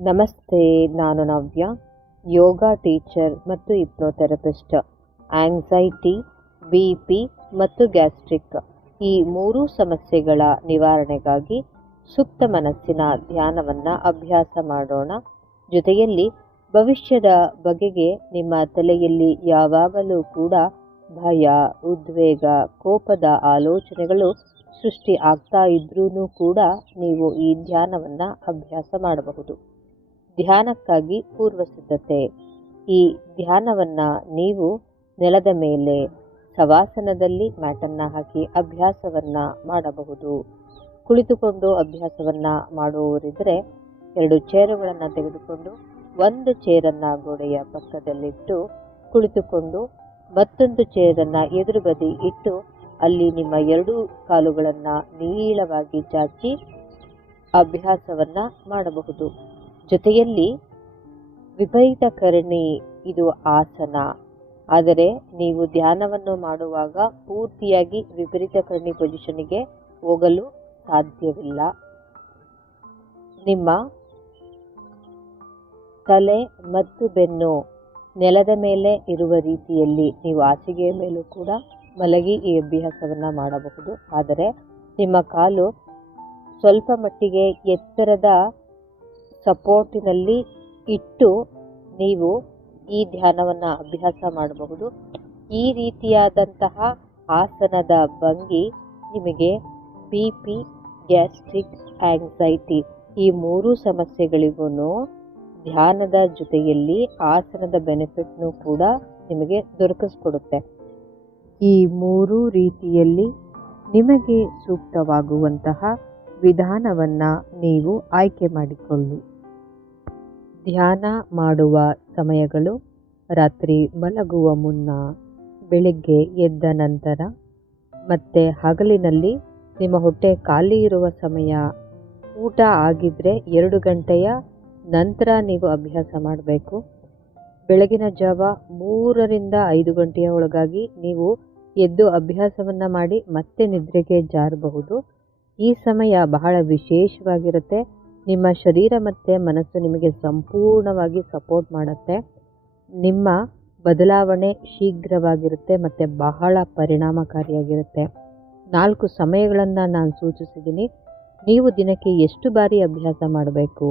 ನಮಸ್ತೆ, ನಾನು ನವ್ಯ, ಯೋಗ ಟೀಚರ್ ಮತ್ತು ಹಿಪ್ನೋಥೆರಪಿಸ್ಟ್. ಆಂಗ್ಸೈಟಿ, BP ಮತ್ತು ಗ್ಯಾಸ್ಟ್ರಿಕ್ ಈ ಮೂರೂ ಸಮಸ್ಯೆಗಳ ನಿವಾರಣೆಗಾಗಿ ಸುಪ್ತ ಮನಸ್ಸಿನ ಧ್ಯಾನವನ್ನು ಅಭ್ಯಾಸ ಮಾಡೋಣ. ಜೊತೆಯಲ್ಲಿ ಭವಿಷ್ಯದ ಬಗೆಗೆ ನಿಮ್ಮ ತಲೆಯಲ್ಲಿ ಯಾವಾಗಲೂ ಕೂಡ ಭಯ, ಉದ್ವೇಗ, ಕೋಪದ ಆಲೋಚನೆಗಳು ಸೃಷ್ಟಿ ಆಗ್ತಾ ಇದ್ರೂ ಕೂಡ ನೀವು ಈ ಧ್ಯಾನವನ್ನು ಅಭ್ಯಾಸ ಮಾಡಬಹುದು. ಧ್ಯಾನಕ್ಕಾಗಿ ಪೂರ್ವ ಸಿದ್ಧತೆ. ಈ ಧ್ಯಾನವನ್ನು ನೀವು ನೆಲದ ಮೇಲೆ ಶವಾಸನದಲ್ಲಿ ಮ್ಯಾಟನ್ನು ಹಾಕಿ ಅಭ್ಯಾಸವನ್ನು ಮಾಡಬಹುದು. ಕುಳಿತುಕೊಂಡು ಅಭ್ಯಾಸವನ್ನು ಮಾಡುವವರಿದ್ದರೆ 2 ಚೇರುಗಳನ್ನು ತೆಗೆದುಕೊಂಡು ಒಂದು ಚೇರನ್ನು ಗೋಡೆಯ ಪಕ್ಕದಲ್ಲಿಟ್ಟು ಕುಳಿತುಕೊಂಡು ಮತ್ತೊಂದು ಚೇರನ್ನು ಎದುರು ಬದಿ ಇಟ್ಟು ಅಲ್ಲಿ ನಿಮ್ಮ 2 ಕಾಲುಗಳನ್ನು ನೀಳವಾಗಿ ಚಾಚಿ ಅಭ್ಯಾಸವನ್ನು ಮಾಡಬಹುದು. ಜೊತೆಯಲ್ಲಿ ವಿಪರೀತ ಕರಣಿ ಇದು ಆಸನ. ಆದರೆ ನೀವು ಧ್ಯಾನವನ್ನು ಮಾಡುವಾಗ ಪೂರ್ತಿಯಾಗಿ ವಿಪರೀತ ಕರಣಿ ಪೊಸಿಷನ್ಗೆ ಹೋಗಲು ಸಾಧ್ಯವಿಲ್ಲ. ನಿಮ್ಮ ತಲೆ ಮತ್ತು ಬೆನ್ನು ನೆಲದ ಮೇಲೆ ಇರುವ ರೀತಿಯಲ್ಲಿ ನೀವು ಹಾಸಿಗೆಯ ಮೇಲೂ ಕೂಡ ಮಲಗಿ ಈ ಅಭ್ಯಾಸವನ್ನು ಮಾಡಬಹುದು. ಆದರೆ ನಿಮ್ಮ ಕಾಲು ಸ್ವಲ್ಪ ಮಟ್ಟಿಗೆ ಎತ್ತರದ ಸಪೋರ್ಟಿನಲ್ಲಿ ಇಟ್ಟು ನೀವು ಈ ಧ್ಯಾನವನ್ನು ಅಭ್ಯಾಸ ಮಾಡಬಹುದು. ಈ ರೀತಿಯಾದಂತಹ ಆಸನದ ಭಂಗಿ ನಿಮಗೆ BP, ಗ್ಯಾಸ್ಟ್ರಿಕ್, ಆಂಗ್ಸೈಟಿ ಈ ಮೂರೂ ಸಮಸ್ಯೆಗಳಿಗೂ ಧ್ಯಾನದ ಜೊತೆಯಲ್ಲಿ ಆಸನದ ಬೆನಿಫಿಟ್ನೂ ಕೂಡ ನಿಮಗೆ ದೊರಕಿಸ್ಕೊಡುತ್ತೆ. ಈ ಮೂರೂ ರೀತಿಯಲ್ಲಿ ನಿಮಗೆ ಸೂಕ್ತವಾಗುವಂತಹ ವಿಧಾನವನ್ನು ನೀವು ಆಯ್ಕೆ ಮಾಡಿಕೊಳ್ಳಿ. ಧ್ಯಾನ ಮಾಡುವ ಸಮಯಗಳು ರಾತ್ರಿ ಮಲಗುವ ಮುನ್ನ, ಬೆಳಗ್ಗೆ ಎದ್ದ ನಂತರ ಮತ್ತು ಹಗಲಿನಲ್ಲಿ ನಿಮ್ಮ ಹೊಟ್ಟೆ ಖಾಲಿ ಇರುವ ಸಮಯ. ಊಟ ಆಗಿದ್ದರೆ 2 ಗಂಟೆಯ ನಂತರ ನೀವು ಅಭ್ಯಾಸ ಮಾಡಬೇಕು. ಬೆಳಗಿನ ಜಾವ 3 ರಿಂದ 5 ಗಂಟೆಯ ಒಳಗಾಗಿ ನೀವು ಎದ್ದು ಅಭ್ಯಾಸವನ್ನು ಮಾಡಿ ಮತ್ತೆ ನಿದ್ರೆಗೆ ಜಾರಬಹುದು. ಈ ಸಮಯ ಬಹಳ ವಿಶೇಷವಾಗಿರುತ್ತೆ. ನಿಮ್ಮ ಶರೀರ ಮತ್ತು ಮನಸ್ಸು ನಿಮಗೆ ಸಂಪೂರ್ಣವಾಗಿ ಸಪೋರ್ಟ್ ಮಾಡುತ್ತೆ. ನಿಮ್ಮ ಬದಲಾವಣೆ ಶೀಘ್ರವಾಗಿರುತ್ತೆ ಮತ್ತು ಬಹಳ ಪರಿಣಾಮಕಾರಿಯಾಗಿರುತ್ತೆ. 4 ಸಮಯಗಳನ್ನು ನಾನು ಸೂಚಿಸಿದ್ದೀನಿ. ನೀವು ದಿನಕ್ಕೆ ಎಷ್ಟು ಬಾರಿ ಅಭ್ಯಾಸ ಮಾಡಬೇಕು,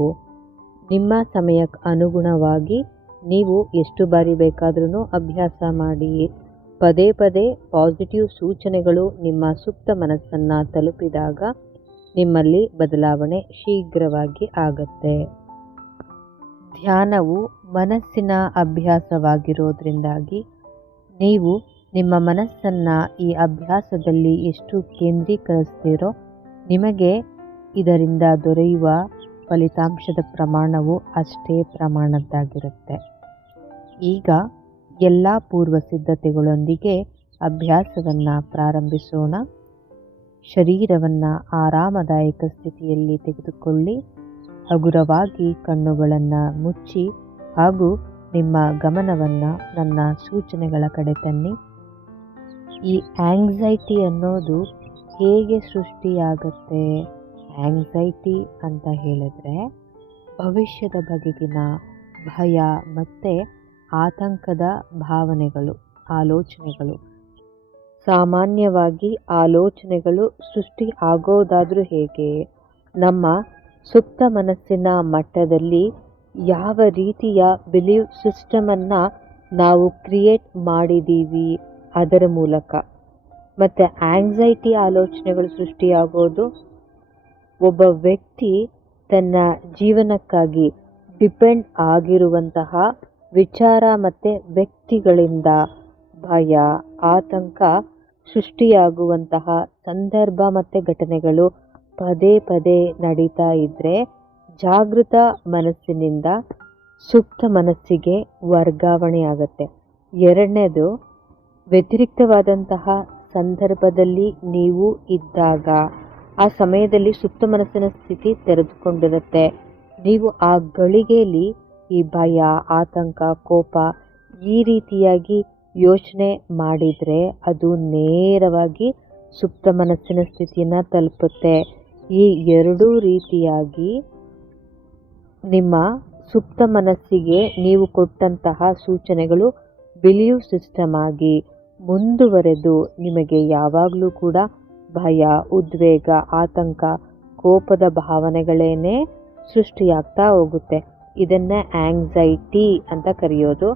ನಿಮ್ಮ ಸಮಯಕ್ಕೆ ಅನುಗುಣವಾಗಿ ನೀವು ಎಷ್ಟು ಬಾರಿ ಬೇಕಾದ್ರೂ ಅಭ್ಯಾಸ ಮಾಡಿ. ಪದೇ ಪದೇ ಪಾಸಿಟಿವ್ ಸೂಚನೆಗಳು ನಿಮ್ಮ ಸುಪ್ತ ಮನಸ್ಸನ್ನು ತಲುಪಿದಾಗ ನಿಮ್ಮಲ್ಲಿ ಬದಲಾವಣೆ ಶೀಘ್ರವಾಗಿ ಆಗುತ್ತೆ. ಧ್ಯಾನವು ಮನಸ್ಸಿನ ಅಭ್ಯಾಸವಾಗಿರೋದ್ರಿಂದಾಗಿ ನೀವು ನಿಮ್ಮ ಮನಸ್ಸನ್ನು ಈ ಅಭ್ಯಾಸದಲ್ಲಿ ಎಷ್ಟು ಕೇಂದ್ರೀಕರಿಸ್ತೀರೋ ನಿಮಗೆ ಇದರಿಂದ ದೊರೆಯುವ ಫಲಿತಾಂಶದ ಪ್ರಮಾಣವು ಅಷ್ಟೇ ಪ್ರಮಾಣದ್ದಾಗಿರುತ್ತೆ. ಈಗ ಎಲ್ಲ ಪೂರ್ವ ಸಿದ್ಧತೆಗಳೊಂದಿಗೆ ಅಭ್ಯಾಸವನ್ನು ಪ್ರಾರಂಭಿಸೋಣ. ಶರೀರವನ್ನು ಆರಾಮದಾಯಕ ಸ್ಥಿತಿಯಲ್ಲಿ ತೆಗೆದುಕೊಳ್ಳಿ. ಹಗುರವಾಗಿ ಕಣ್ಣುಗಳನ್ನು ಮುಚ್ಚಿ ಹಾಗೂ ನಿಮ್ಮ ಗಮನವನ್ನು ನನ್ನ ಸೂಚನೆಗಳ ಕಡೆ ತನ್ನಿ. ಈ ಆಂಗ್ಸೈಟಿ ಅನ್ನೋದು ಹೇಗೆ ಸೃಷ್ಟಿಯಾಗುತ್ತೆ? ಆಂಗ್ಸೈಟಿ ಅಂತ ಹೇಳಿದ್ರೆ ಭವಿಷ್ಯದ ಬಗೆಗಿನ ಭಯ ಮತ್ತು ಆತಂಕದ ಭಾವನೆಗಳು, ಆಲೋಚನೆಗಳು. ಸಾಮಾನ್ಯವಾಗಿ ಆಲೋಚನೆಗಳು ಸೃಷ್ಟಿ ಆಗೋದಾದರೂ ಹೇಗೆ? ನಮ್ಮ ಸುಪ್ತ ಮನಸ್ಸಿನ ಮಟ್ಟದಲ್ಲಿ ಯಾವ ರೀತಿಯ ಬಿಲೀವ್ ಸಿಸ್ಟಮನ್ನು ನಾವು ಕ್ರಿಯೇಟ್ ಮಾಡಿದ್ದೀವಿ ಅದರ ಮೂಲಕ. ಮತ್ತು ಆಂಗ್ಸೈಟಿ ಆಲೋಚನೆಗಳು ಸೃಷ್ಟಿಯಾಗೋದು ಒಬ್ಬ ವ್ಯಕ್ತಿ ತನ್ನ ಜೀವನಕ್ಕಾಗಿ ಡಿಪೆಂಡ್ ಆಗಿರುವಂತಹ ವಿಚಾರ ಮತ್ತು ವ್ಯಕ್ತಿಗಳಿಂದ ಭಯ, ಆತಂಕ ಸೃಷ್ಟಿಯಾಗುವಂತಹ ಸಂದರ್ಭ ಮತ್ತು ಘಟನೆಗಳು ಪದೇ ಪದೇ ನಡೀತಾ ಇದ್ದರೆ ಜಾಗೃತ ಮನಸ್ಸಿನಿಂದ ಸುಪ್ತ ಮನಸ್ಸಿಗೆ ವರ್ಗಾವಣೆ ಆಗುತ್ತೆ. 2ನೇದು, ವ್ಯತಿರಿಕ್ತವಾದಂತಹ ಸಂದರ್ಭದಲ್ಲಿ ನೀವು ಇದ್ದಾಗ ಆ ಸಮಯದಲ್ಲಿ ಸುಪ್ತ ಮನಸ್ಸಿನ ಸ್ಥಿತಿ ತೆರೆದುಕೊಂಡಿರುತ್ತೆ. ನೀವು ಆ ಗಳಿಗೆಯಲ್ಲಿ ಈ ಭಯ, ಆತಂಕ, ಕೋಪ ಈ ರೀತಿಯಾಗಿ ಯೋಚನೆ ಮಾಡಿದರೆ ಅದು ನೇರವಾಗಿ ಸುಪ್ತ ಮನಸ್ಸಿನ ಸ್ಥಿತಿಯನ್ನು ತಲುಪುತ್ತೆ. ಈ 2 ರೀತಿಯಾಗಿ ನಿಮ್ಮ ಸುಪ್ತ ಮನಸ್ಸಿಗೆ ನೀವು ಕೊಟ್ಟಂತಹ ಸೂಚನೆಗಳು ಬಿಲೀವ್ ಸಿಸ್ಟಮ್ ಆಗಿ ಮುಂದುವರೆದು ನಿಮಗೆ ಯಾವಾಗಲೂ ಕೂಡ ಭಯ, ಉದ್ವೇಗ, ಆತಂಕ, ಕೋಪದ ಭಾವನೆಗಳೇನೇ ಸೃಷ್ಟಿಯಾಗ್ತಾ ಹೋಗುತ್ತೆ. ಇದನ್ನು ಆಂಗ್ಸೈಟಿ ಅಂತ ಕರೆಯೋದು.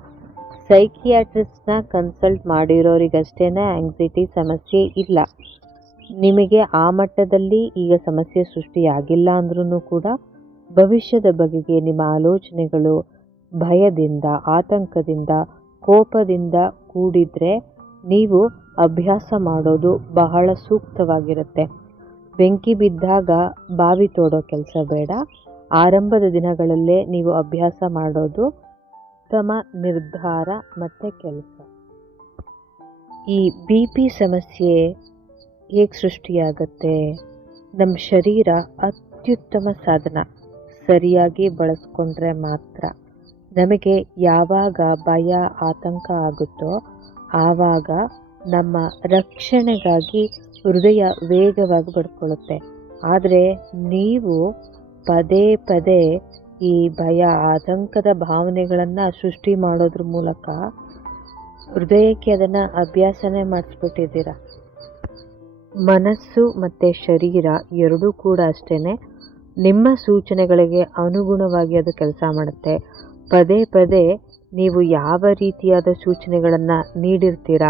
ಸೈಕಿಯಾಟ್ರಿಸ್ಟ್ನ ಕನ್ಸಲ್ಟ್ ಮಾಡಿರೋರಿಗಷ್ಟೇ ಆಂಗ್ಸೈಟಿ ಸಮಸ್ಯೆ ಇಲ್ಲ. ನಿಮಗೆ ಆ ಮಟ್ಟದಲ್ಲಿ ಈಗ ಸಮಸ್ಯೆ ಸೃಷ್ಟಿಯಾಗಿಲ್ಲ ಅಂದ್ರೂ ಕೂಡ ಭವಿಷ್ಯದ ಬಗೆಗೆ ನಿಮ್ಮ ಆಲೋಚನೆಗಳು ಭಯದಿಂದ, ಆತಂಕದಿಂದ, ಕೋಪದಿಂದ ಕೂಡಿದ್ರೆ ನೀವು ಅಭ್ಯಾಸ ಮಾಡೋದು ಬಹಳ ಸೂಕ್ತವಾಗಿರುತ್ತೆ. ಬೆಂಕಿ ಬಿದ್ದಾಗ ಬಾವಿ ತೋಡೋ ಕೆಲಸ ಬೇಡ. ಆರಂಭದ ದಿನಗಳಲ್ಲೇ ನೀವು ಅಭ್ಯಾಸ ಮಾಡೋದು ಉತ್ತಮ ನಿರ್ಧಾರ ಮತ್ತು ಕೆಲಸ. ಈ BP ಸಮಸ್ಯೆ ಹೇಗೆ ಸೃಷ್ಟಿಯಾಗುತ್ತೆ? ನಮ್ಮ ಶರೀರ ಅತ್ಯುತ್ತಮ ಸಾಧನ, ಸರಿಯಾಗಿ ಬಳಸ್ಕೊಂಡ್ರೆ ಮಾತ್ರ. ನಮಗೆ ಯಾವಾಗ ಭಯ, ಆತಂಕ ಆಗುತ್ತೋ ಆವಾಗ ನಮ್ಮ ರಕ್ಷಣೆಗಾಗಿ ಹೃದಯ ವೇಗವಾಗಿ ಬಡ್ಕೊಳ್ಳುತ್ತೆ. ಆದರೆ ನೀವು ಪದೇ ಪದೇ ಈ ಭಯ, ಆತಂಕದ ಭಾವನೆಗಳನ್ನು ಸೃಷ್ಟಿ ಮಾಡೋದ್ರ ಮೂಲಕ ಹೃದಯಕ್ಕೆ ಅದನ್ನು ಅಭ್ಯಾಸನೇ ಮಾಡಿಸ್ಬಿಟ್ಟಿದ್ದೀರ. ಮನಸ್ಸು ಮತ್ತು ಶರೀರ ಎರಡೂ ಕೂಡ ಅಷ್ಟೇ ನಿಮ್ಮ ಸೂಚನೆಗಳಿಗೆ ಅನುಗುಣವಾಗಿ ಅದು ಕೆಲಸ ಮಾಡುತ್ತೆ. ಪದೇ ಪದೇ ನೀವು ಯಾವ ರೀತಿಯಾದ ಸೂಚನೆಗಳನ್ನು ನೀಡಿರ್ತೀರ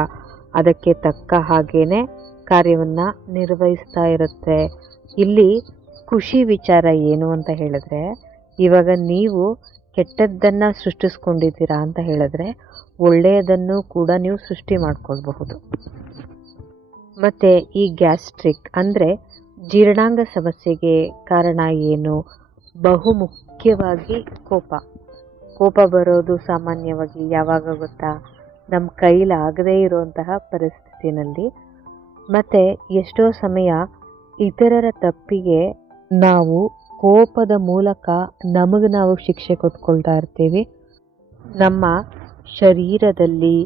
ಅದಕ್ಕೆ ತಕ್ಕ ಹಾಗೇ ಕಾರ್ಯವನ್ನು ನಿರ್ವಹಿಸ್ತಾ ಇರುತ್ತೆ. ಇಲ್ಲಿ ಖುಷಿ ವಿಚಾರ ಏನು ಅಂತ ಹೇಳಿದ್ರೆ, ಇವಾಗ ನೀವು ಕೆಟ್ಟದ್ದನ್ನು ಸೃಷ್ಟಿಸ್ಕೊಂಡಿದ್ದೀರಾ ಅಂತ ಹೇಳಿದ್ರೆ ಒಳ್ಳೆಯದನ್ನು ಕೂಡ ನೀವು ಸೃಷ್ಟಿ ಮಾಡ್ಕೊಳ್ಬಹುದು. ಮತ್ತು ಈ ಗ್ಯಾಸ್ಟ್ರಿಕ್ ಅಂದರೆ ಜೀರ್ಣಾಂಗ ಸಮಸ್ಯೆಗೆ ಕಾರಣ ಏನು? ಬಹುಮುಖ್ಯವಾಗಿ ಕೋಪ ಬರೋದು ಸಾಮಾನ್ಯವಾಗಿ ಯಾವಾಗ ಗೊತ್ತಾ? ನಮ್ಮ ಕೈಲಾಗದೇ ಇರುವಂತಹ ಪರಿಸ್ಥಿತಿನಲ್ಲಿ. ಮತ್ತು ಎಷ್ಟೋ ಸಮಯ ಇತರರ ತಪ್ಪಿಗೆ ನಾವು ಕೋಪದ ಮೂಲಕ ನಮಗೆ ನಾವು ಶಿಕ್ಷೆ ಕೊಟ್ಕೊಳ್ತಾ ಇರ್ತೀವಿ. ನಮ್ಮ ಶರೀರದಲ್ಲಿ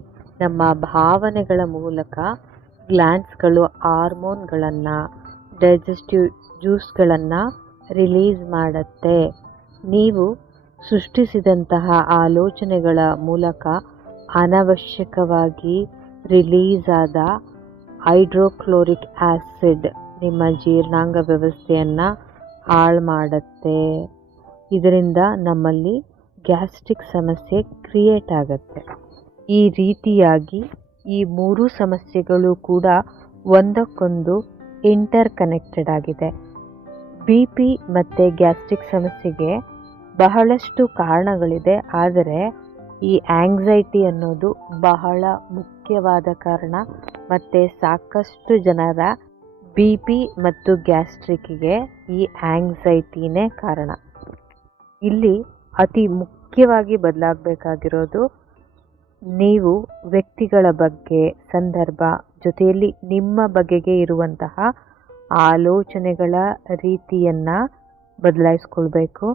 ನಮ್ಮ ಭಾವನೆಗಳ ಮೂಲಕ ಗ್ಲ್ಯಾಂಡ್ಸ್ಗಳು ಹಾರ್ಮೋನ್ಗಳನ್ನು, ಡೈಜೆಸ್ಟಿವ್ ಜ್ಯೂಸ್ಗಳನ್ನು ರಿಲೀಸ್ ಮಾಡುತ್ತೆ. ನೀವು ಸೃಷ್ಟಿಸಿದಂತಹ ಆಲೋಚನೆಗಳ ಮೂಲಕ ಅನವಶ್ಯಕವಾಗಿ ರಿಲೀಸ್ ಆದ ಹೈಡ್ರೋಕ್ಲೋರಿಕ್ ಆ್ಯಸಿಡ್ ನಿಮ್ಮ ಜೀರ್ಣಾಂಗ ವ್ಯವಸ್ಥೆಯನ್ನು ಹಾಳು ಮಾಡುತ್ತೆ. ಇದರಿಂದ ನಮ್ಮಲ್ಲಿ ಗ್ಯಾಸ್ಟ್ರಿಕ್ ಸಮಸ್ಯೆ ಕ್ರಿಯೇಟ್ ಆಗುತ್ತೆ. ಈ ರೀತಿಯಾಗಿ ಈ ಮೂರು ಸಮಸ್ಯೆಗಳು ಕೂಡ ಒಂದಕ್ಕೊಂದು ಇಂಟರ್ ಕನೆಕ್ಟೆಡ್ ಆಗಿದೆ. BP ಮತ್ತು ಗ್ಯಾಸ್ಟ್ರಿಕ್ ಸಮಸ್ಯೆಗೆ ಬಹಳಷ್ಟು ಕಾರಣಗಳಿದೆ, ಆದರೆ ಈ ಆಂಗ್ಸೈಟಿ ಅನ್ನೋದು ಬಹಳ ಮುಖ್ಯವಾದ ಕಾರಣ. ಮತ್ತು ಸಾಕಷ್ಟು ಜನರ BP ಮತ್ತು ಗ್ಯಾಸ್ಟ್ರಿಕ್ಕಿಗೆ ಈ ಆಂಗ್ಸೈಟಿನೇ ಕಾರಣ. ಇಲ್ಲಿ ಅತಿ ಮುಖ್ಯವಾಗಿ ಬದಲಾಗಬೇಕಾಗಿರೋದು ನೀವು ವ್ಯಕ್ತಿಗಳ ಬಗ್ಗೆ, ಸಂದರ್ಭ, ಜೊತೆಯಲ್ಲಿ ನಿಮ್ಮ ಬಗೆಗೆ ಇರುವಂತಹ ಆಲೋಚನೆಗಳ ರೀತಿಯನ್ನು ಬದಲಾಯಿಸ್ಕೊಳ್ಬೇಕು.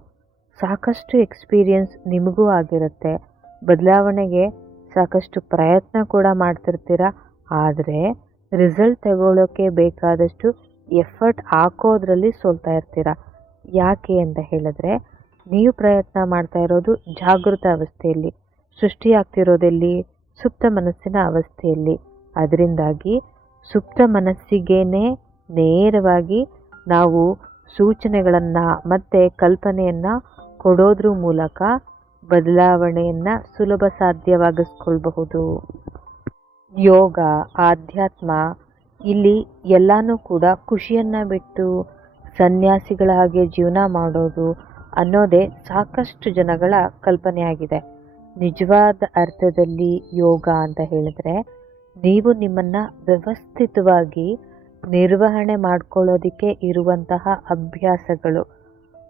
ಸಾಕಷ್ಟು ಎಕ್ಸ್ಪೀರಿಯನ್ಸ್ ನಿಮಗೂ ಆಗಿರುತ್ತೆ. ಬದಲಾವಣೆಗೆ ಸಾಕಷ್ಟು ಪ್ರಯತ್ನ ಕೂಡ ಮಾಡ್ತಿರ್ತೀರ. ಆದರೆ ರಿಸಲ್ಟ್ ತಗೊಳ್ಳೋಕ್ಕೆ ಬೇಕಾದಷ್ಟು ಎಫರ್ಟ್ ಹಾಕೋದ್ರಲ್ಲಿ ಸೋಲ್ತಾ ಇರ್ತೀರ. ಯಾಕೆ ಅಂತ ಹೇಳಿದ್ರೆ, ನೀವು ಪ್ರಯತ್ನ ಮಾಡ್ತಾ ಇರೋದು ಜಾಗೃತ ಅವಸ್ಥೆಯಲ್ಲಿ, ಸೃಷ್ಟಿಯಾಗ್ತಿರೋದೆಲ್ಲಿ ಸುಪ್ತ ಮನಸ್ಸಿನ ಅವಸ್ಥೆಯಲ್ಲಿ. ಅದರಿಂದಾಗಿ ಸುಪ್ತ ಮನಸ್ಸಿಗೇನೆ ನೇರವಾಗಿ ನಾವು ಸೂಚನೆಗಳನ್ನು ಮತ್ತು ಕಲ್ಪನೆಯನ್ನು ಕೊಡೋದ್ರ ಮೂಲಕ ಬದಲಾವಣೆಯನ್ನು ಸುಲಭ ಸಾಧ್ಯವಾಗಿಸ್ಕೊಳ್ಬಹುದು. ಯೋಗ, ಆಧ್ಯಾತ್ಮ, ಇಲ್ಲಿ ಎಲ್ಲನೂ ಕೂಡ ಖುಷಿಯನ್ನು ಬಿಟ್ಟು ಸನ್ಯಾಸಿಗಳ ಹಾಗೆ ಜೀವನ ಮಾಡೋದು ಅನ್ನೋದೇ ಸಾಕಷ್ಟು ಜನಗಳ ಕಲ್ಪನೆಯಾಗಿದೆ. ನಿಜವಾದ ಅರ್ಥದಲ್ಲಿ ಯೋಗ ಅಂತ ಹೇಳಿದ್ರೆ ನೀವು ನಿಮ್ಮನ್ನು ವ್ಯವಸ್ಥಿತವಾಗಿ ನಿರ್ವಹಣೆ ಮಾಡ್ಕೊಳ್ಳೋದಕ್ಕೆ ಇರುವಂತಹ ಅಭ್ಯಾಸಗಳು.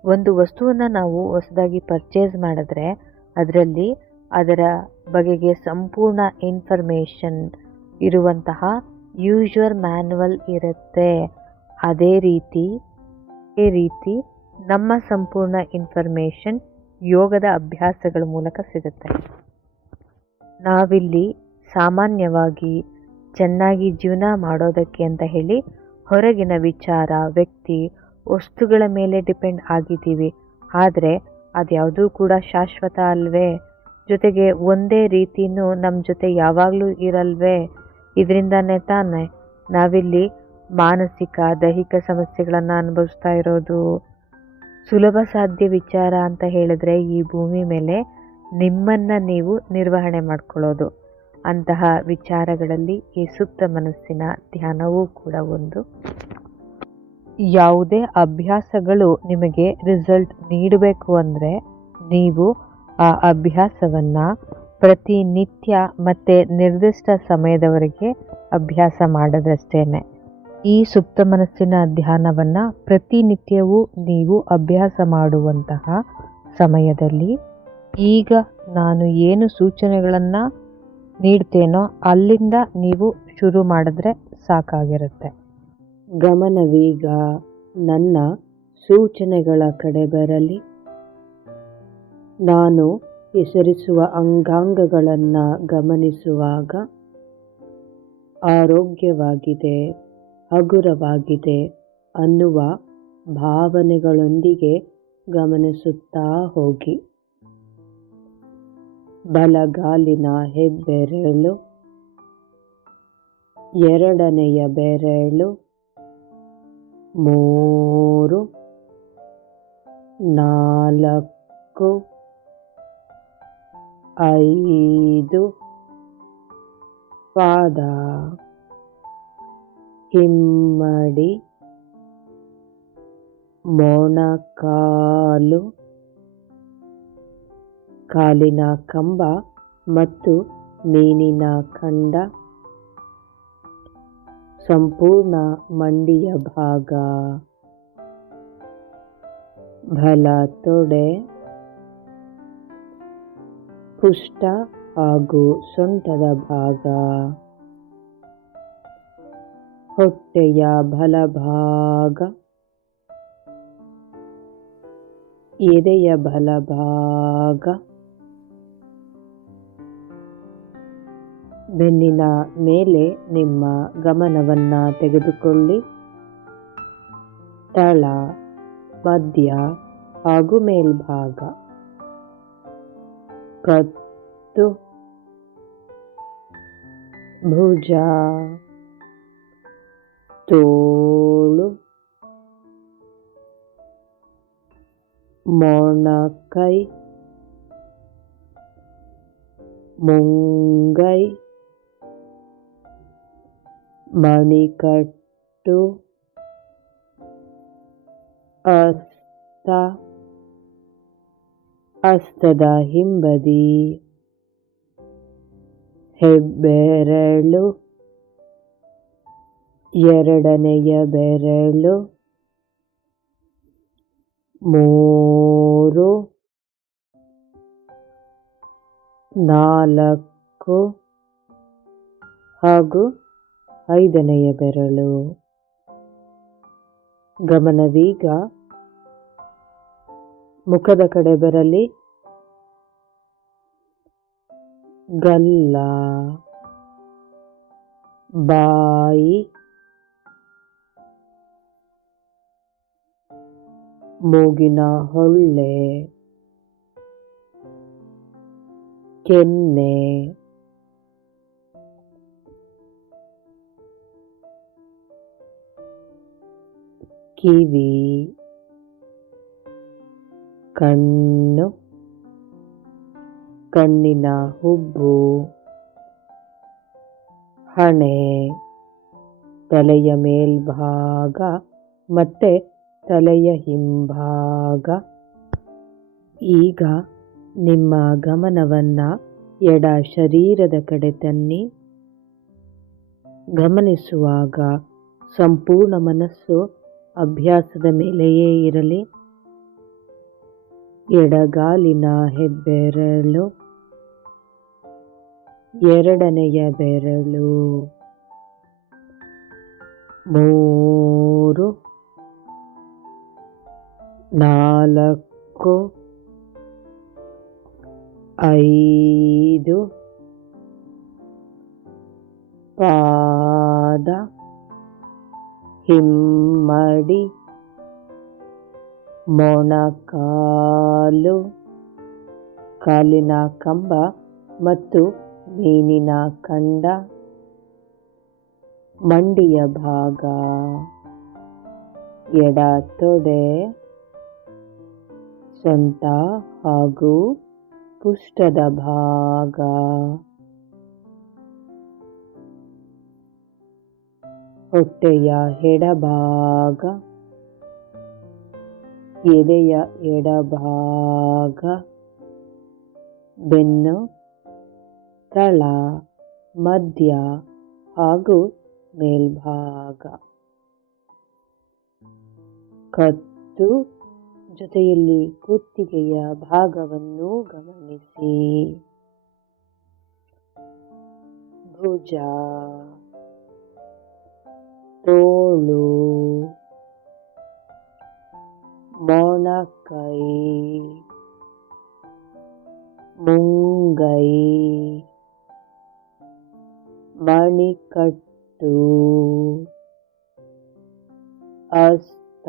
ಒಂದು ವಸ್ತುವನ್ನು ನಾವು ಹೊಸದಾಗಿ ಪರ್ಚೇಸ್ ಮಾಡಿದ್ರೆ ಅದರಲ್ಲಿ ಅದರ ಬಗೆಗೆ ಸಂಪೂರ್ಣ ಇನ್ಫಾರ್ಮೇಷನ್ ಇರುವಂತಹ ಯೂಶರ್ ಮ್ಯಾನ್ಯುವಲ್ ಇರುತ್ತೆ. ಅದೇ ರೀತಿ ನಮ್ಮ ಸಂಪೂರ್ಣ ಇನ್ಫಾರ್ಮೇಷನ್ ಯೋಗದ ಅಭ್ಯಾಸಗಳ ಮೂಲಕ ಸಿಗುತ್ತೆ. ನಾವಿಲ್ಲಿ ಸಾಮಾನ್ಯವಾಗಿ ಚೆನ್ನಾಗಿ ಜೀವನ ಮಾಡೋದಕ್ಕೆ ಅಂತ ಹೇಳಿ ಹೊರಗಿನ ವಿಚಾರ, ವ್ಯಕ್ತಿ, ವಸ್ತುಗಳ ಮೇಲೆ ಡಿಪೆಂಡ್ ಆಗಿದ್ದೀವಿ. ಆದರೆ ಅದ್ಯಾವುದೂ ಕೂಡ ಶಾಶ್ವತ ಅಲ್ವೇ? ಜೊತೆಗೆ ಒಂದೇ ರೀತಿನೂ ನಮ್ಮ ಜೊತೆ ಯಾವಾಗಲೂ ಇರಲ್ವೇ? ಇದರಿಂದಾನೇ ತಾನೇ ನಾವಿಲ್ಲಿ ಮಾನಸಿಕ ದೈಹಿಕ ಸಮಸ್ಯೆಗಳನ್ನು ಅನುಭವಿಸ್ತಾ ಇರೋದು. ಸುಲಭ ಸಾಧ್ಯ ವಿಚಾರ ಅಂತ ಹೇಳಿದ್ರೆ ಈ ಭೂಮಿ ಮೇಲೆ ನಿಮ್ಮನ್ನು ನೀವು ನಿರ್ವಹಣೆ ಮಾಡ್ಕೊಳ್ಳೋದು. ಅಂತಹ ವಿಚಾರಗಳಲ್ಲಿ ಈ ಸುಪ್ತ ಮನಸ್ಸಿನ ಧ್ಯಾನವೂ ಕೂಡ ಒಂದು. ಯಾವುದೇ ಅಭ್ಯಾಸಗಳು ನಿಮಗೆ ರಿಸಲ್ಟ್ ನೀಡಬೇಕು ಅಂದರೆ ನೀವು ಆ ಅಭ್ಯಾಸವನ್ನು ಪ್ರತಿನಿತ್ಯ ಮತ್ತು ನಿರ್ದಿಷ್ಟ ಸಮಯದವರೆಗೆ ಅಭ್ಯಾಸ ಮಾಡೋದಷ್ಟೇ. ಈ ಸುಪ್ತ ಮನಸ್ಸಿನ ಧ್ಯಾನವನ್ನು ಪ್ರತಿನಿತ್ಯವೂ ನೀವು ಅಭ್ಯಾಸ ಮಾಡುವಂತಹ ಸಮಯದಲ್ಲಿ ಈಗ ನಾನು ಏನು ಸೂಚನೆಗಳನ್ನು ನೀಡ್ತೇನೋ ಅಲ್ಲಿಂದ ನೀವು ಶುರು ಮಾಡಿದ್ರೆ ಸಾಕಾಗಿರುತ್ತೆ. ಗಮನವೀಗ ನನ್ನ ಸೂಚನೆಗಳ ಕಡೆ ಬರಲಿ. ನಾನು ಹೆಸರಿಸುವ ಅಂಗಾಂಗಗಳನ್ನು ಗಮನಿಸುವಾಗ ಆರೋಗ್ಯವಾಗಿದೆ, ಹಗುರವಾಗಿದೆ ಅನ್ನುವ ಭಾವನೆಗಳೊಂದಿಗೆ ಗಮನಿಸುತ್ತಾ ಹೋಗಿ. ಬಲಗಾಲಿನ ಹೆಬ್ಬೆರಳು, ಎರಡನೆಯ ಬೆರಳು, 3, 4, 5, ಪಾದ, ಹಿಮ್ಮಡಿ, ಮೊಣಕಾಲು, ಕಾಲಿನ ಕಂಬ ಮತ್ತು ಮೀನಿನ ಖಂಡ, ಸಂಪೂರ್ಣ ಮಂಡಿಯ ಭಾಗ, ಬಲ ತೊಡೆ, ಪುಷ್ಟ ಹಾಗೂ ಸೊಂಟದ ಭಾಗ, ಹೊಟ್ಟೆಯ ಬಲಭಾಗ, ಎದೆಯ ಬಲಭಾಗ, ಬೆನ್ನಿನ ಮೇಲೆ ನಿಮ್ಮ ಗಮನವನ್ನು ತೆಗೆದುಕೊಳ್ಳಿ. ತಳ, ಮಧ್ಯ ಹಾಗೂ ಮೇಲ್ಭಾಗ, ಕತ್ತು, ಭುಜ, ತೋಳು, ಮೊಣಕೈ, ಮುಂಗೈ, ಮಣಿಕಟ್ಟು, ಹಸ್ತ, ಹಸ್ತದ ಹಿಂಬದಿ, ಹೆಬ್ಬೆರಳು, ಎರಡನೆಯ ಬೆರಳು, 3, 4 ಹಾಗೂ 5ನೆಯ ಬೆರಳು. ಗಮನವೀಗ ಮುಖದ ಕಡೆ ಬರಲಿ. ಗಲ್ಲ, ಬಾಯಿ, ಮೂಗಿನ ಹೊಳ್ಳೆ, ಕೆನ್ನೆ, ಕಿವಿ, ಕಣ್ಣು, ಕಣ್ಣಿನ ಹುಬ್ಬು, ಹಣೆ, ತಲೆಯ ಮೇಲ್ಭಾಗ ಮತ್ತೆ ತಲೆಯ ಹಿಂಭಾಗ. ಈಗ ನಿಮ್ಮ ಗಮನವನ್ನು ಎಡ ಶರೀರದ ಕಡೆ ತನ್ನಿ. ಗಮನಿಸುವಾಗ ಸಂಪೂರ್ಣ ಮನಸ್ಸು ಅಭ್ಯಾಸದ ಮೇಲೆಯೇ ಇರಲಿ. ಎಡಗಾಲಿನ ಹೆಬ್ಬೆರಳು, ಎರಡನೆಯ ಬೆರಳು, 3, 4, 5, ಪಾದ, ಹಿಮ್ಮಡಿ, ಮೊಣಕಾಲು, ಕಾಲಿನ ಕಂಬ ಮತ್ತು ಮೀನಿನ ಕಂಡ, ಮಂಡಿಯ ಭಾಗ, ಎಡ ತೊಡೆ, ಸೊಂಟ ಹಾಗೂ ಪುಷ್ಟದ ಭಾಗ, ಹೊಟ್ಟೆಯ ಎಡಭಾಗ, ಎದೆಯ ಎಡಭಾಗ, ಬೆನ್ನು, ತಳ, ಮಧ್ಯ ಹಾಗೂ ಮೇಲ್ಭಾಗ, ಕತ್ತು ಜೊತೆಯಲ್ಲಿ ಕುತ್ತಿಗೆಯ ಭಾಗವನ್ನು ಗಮನಿಸಿ, ಭುಜ, ತೋಳು, ಮೊಣಕೈ, ಮುಂಗೈ, ಮಣಿಕಟ್ಟು, ಹಸ್ತ,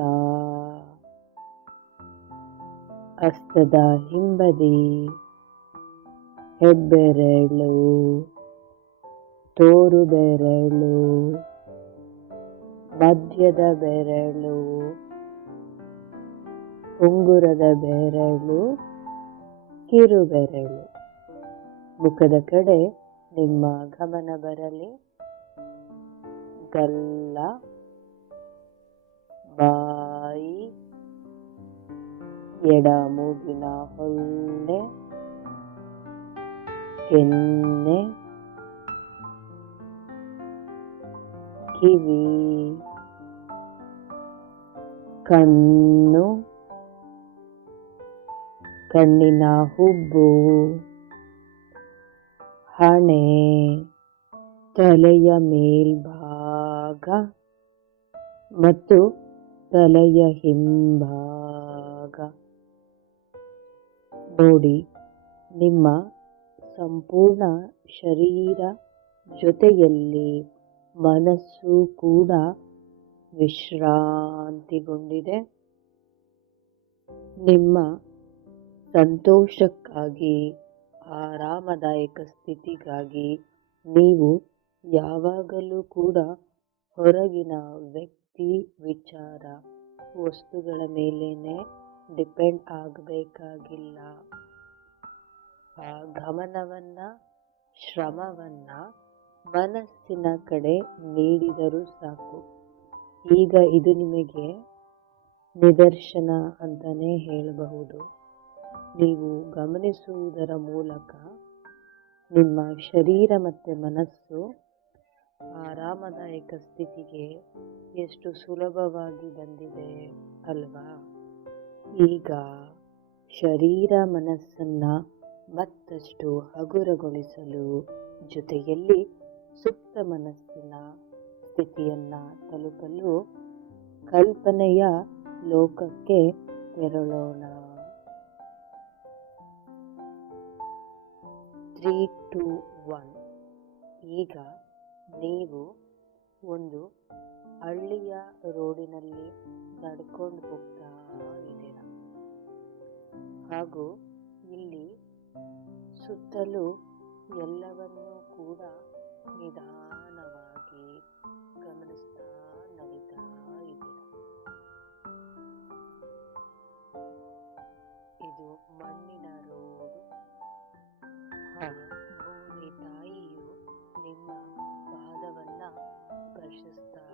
ಹಸ್ತದ ಹಿಂಬದಿ, ಹೆಬ್ಬೆರಳು, ತೋರು ಬೆರಳು, ಮಧ್ಯದ ಬೆರಳು, ಉಂಗುರದ ಬೆರಳು, ಕಿರುಬೆರಳು. ಮುಖದ ಕಡೆ ನಿಮ್ಮ ಗಮನ ಬರಲಿ. ಗಲ್ಲ, ಬಾಯಿ, ಎಡ ಮೂಗಿನ ಹೊಳ್ಳೆ, ಕೆನ್ನೆ, ಕಿವಿ, ಕಣ್ಣು, ಕಣ್ಣಿನ ಹುಬ್ಬು, ಹಣೆ, ತಲೆಯ ಮೇಲ್ಭಾಗ ಮತ್ತು ತಲೆಯ ಹಿಂಭಾಗ. ನೋಡಿ, ನಿಮ್ಮ ಸಂಪೂರ್ಣ ಶರೀರ ಜೊತೆಯಲ್ಲಿ ಮನಸ್ಸು ಕೂಡ ವಿಶ್ರಾಂತಿಗೊಂಡಿದೆ. ನಿಮ್ಮ ಸಂತೋಷಕ್ಕಾಗಿ, ಆರಾಮದಾಯಕ ಸ್ಥಿತಿಗಾಗಿ ನೀವು ಯಾವಾಗಲೂ ಕೂಡ ಹೊರಗಿನ ವ್ಯಕ್ತಿ, ವಿಚಾರ, ವಸ್ತುಗಳ ಮೇಲೇನೆ ಡಿಪೆಂಡ್ ಆಗಬೇಕಾಗಿಲ್ಲ. ಆ ಗಮನವನ್ನ, ಶ್ರಮವನ್ನ ಮನಸ್ಸಿನ ಕಡೆ ನೀಡಿದರೂ ಸಾಕು. ಈಗ ಇದು ನಿಮಗೆ ನಿದರ್ಶನ ಅಂತಾನೆ ಹೇಳಬಹುದು. ನೀವು ಗಮನಿಸುವುದರ ಮೂಲಕ ನಿಮ್ಮ ಶರೀರ ಮತ್ತು ಮನಸ್ಸು ಆರಾಮದಾಯಕ ಸ್ಥಿತಿಗೆ ಎಷ್ಟು ಸುಲಭವಾಗಿ ಬಂದಿದೆ ಅಲ್ವಾ? ಈಗ ಶರೀರ ಮನಸ್ಸನ್ನ ಮತ್ತಷ್ಟು ಹಗುರಗೊಳಿಸಲು, ಜೊತೆಯಲ್ಲಿ ಸುಪ್ತ ಮನಸ್ಸಿನ ಸ್ಥಿತಿಯನ್ನ ತಲುಪಲು ಕಲ್ಪನೆಯ ಲೋಕಕ್ಕೆ ತೆರಳೋಣ. 3, 2, 1. ಈಗ ನೀವು ಒಂದು ಹಳ್ಳಿಯ ರೋಡಿನಲ್ಲಿ ನಡ್ಕೊಂಡು ಹೋಗ್ತಾ ಇದ್ದೀರ ಹಾಗೂ ಇಲ್ಲಿ ಸುತ್ತಲೂ ಎಲ್ಲವನ್ನೂ ಕೂಡ ನಿಧಾನವಾಗಿ ಗಮನಿಸ್ತಾ ನಡೀತಾ ಇದ್ದೀರ. ಇದು ಮಣ್ಣಿನ ರೋಡು. ಭೂಮಿ ತಾಯಿಯು ನಿಮ್ಮ ಪಾದವನ್ನ ಸ್ಪರ್ಶಿಸ್ತಾ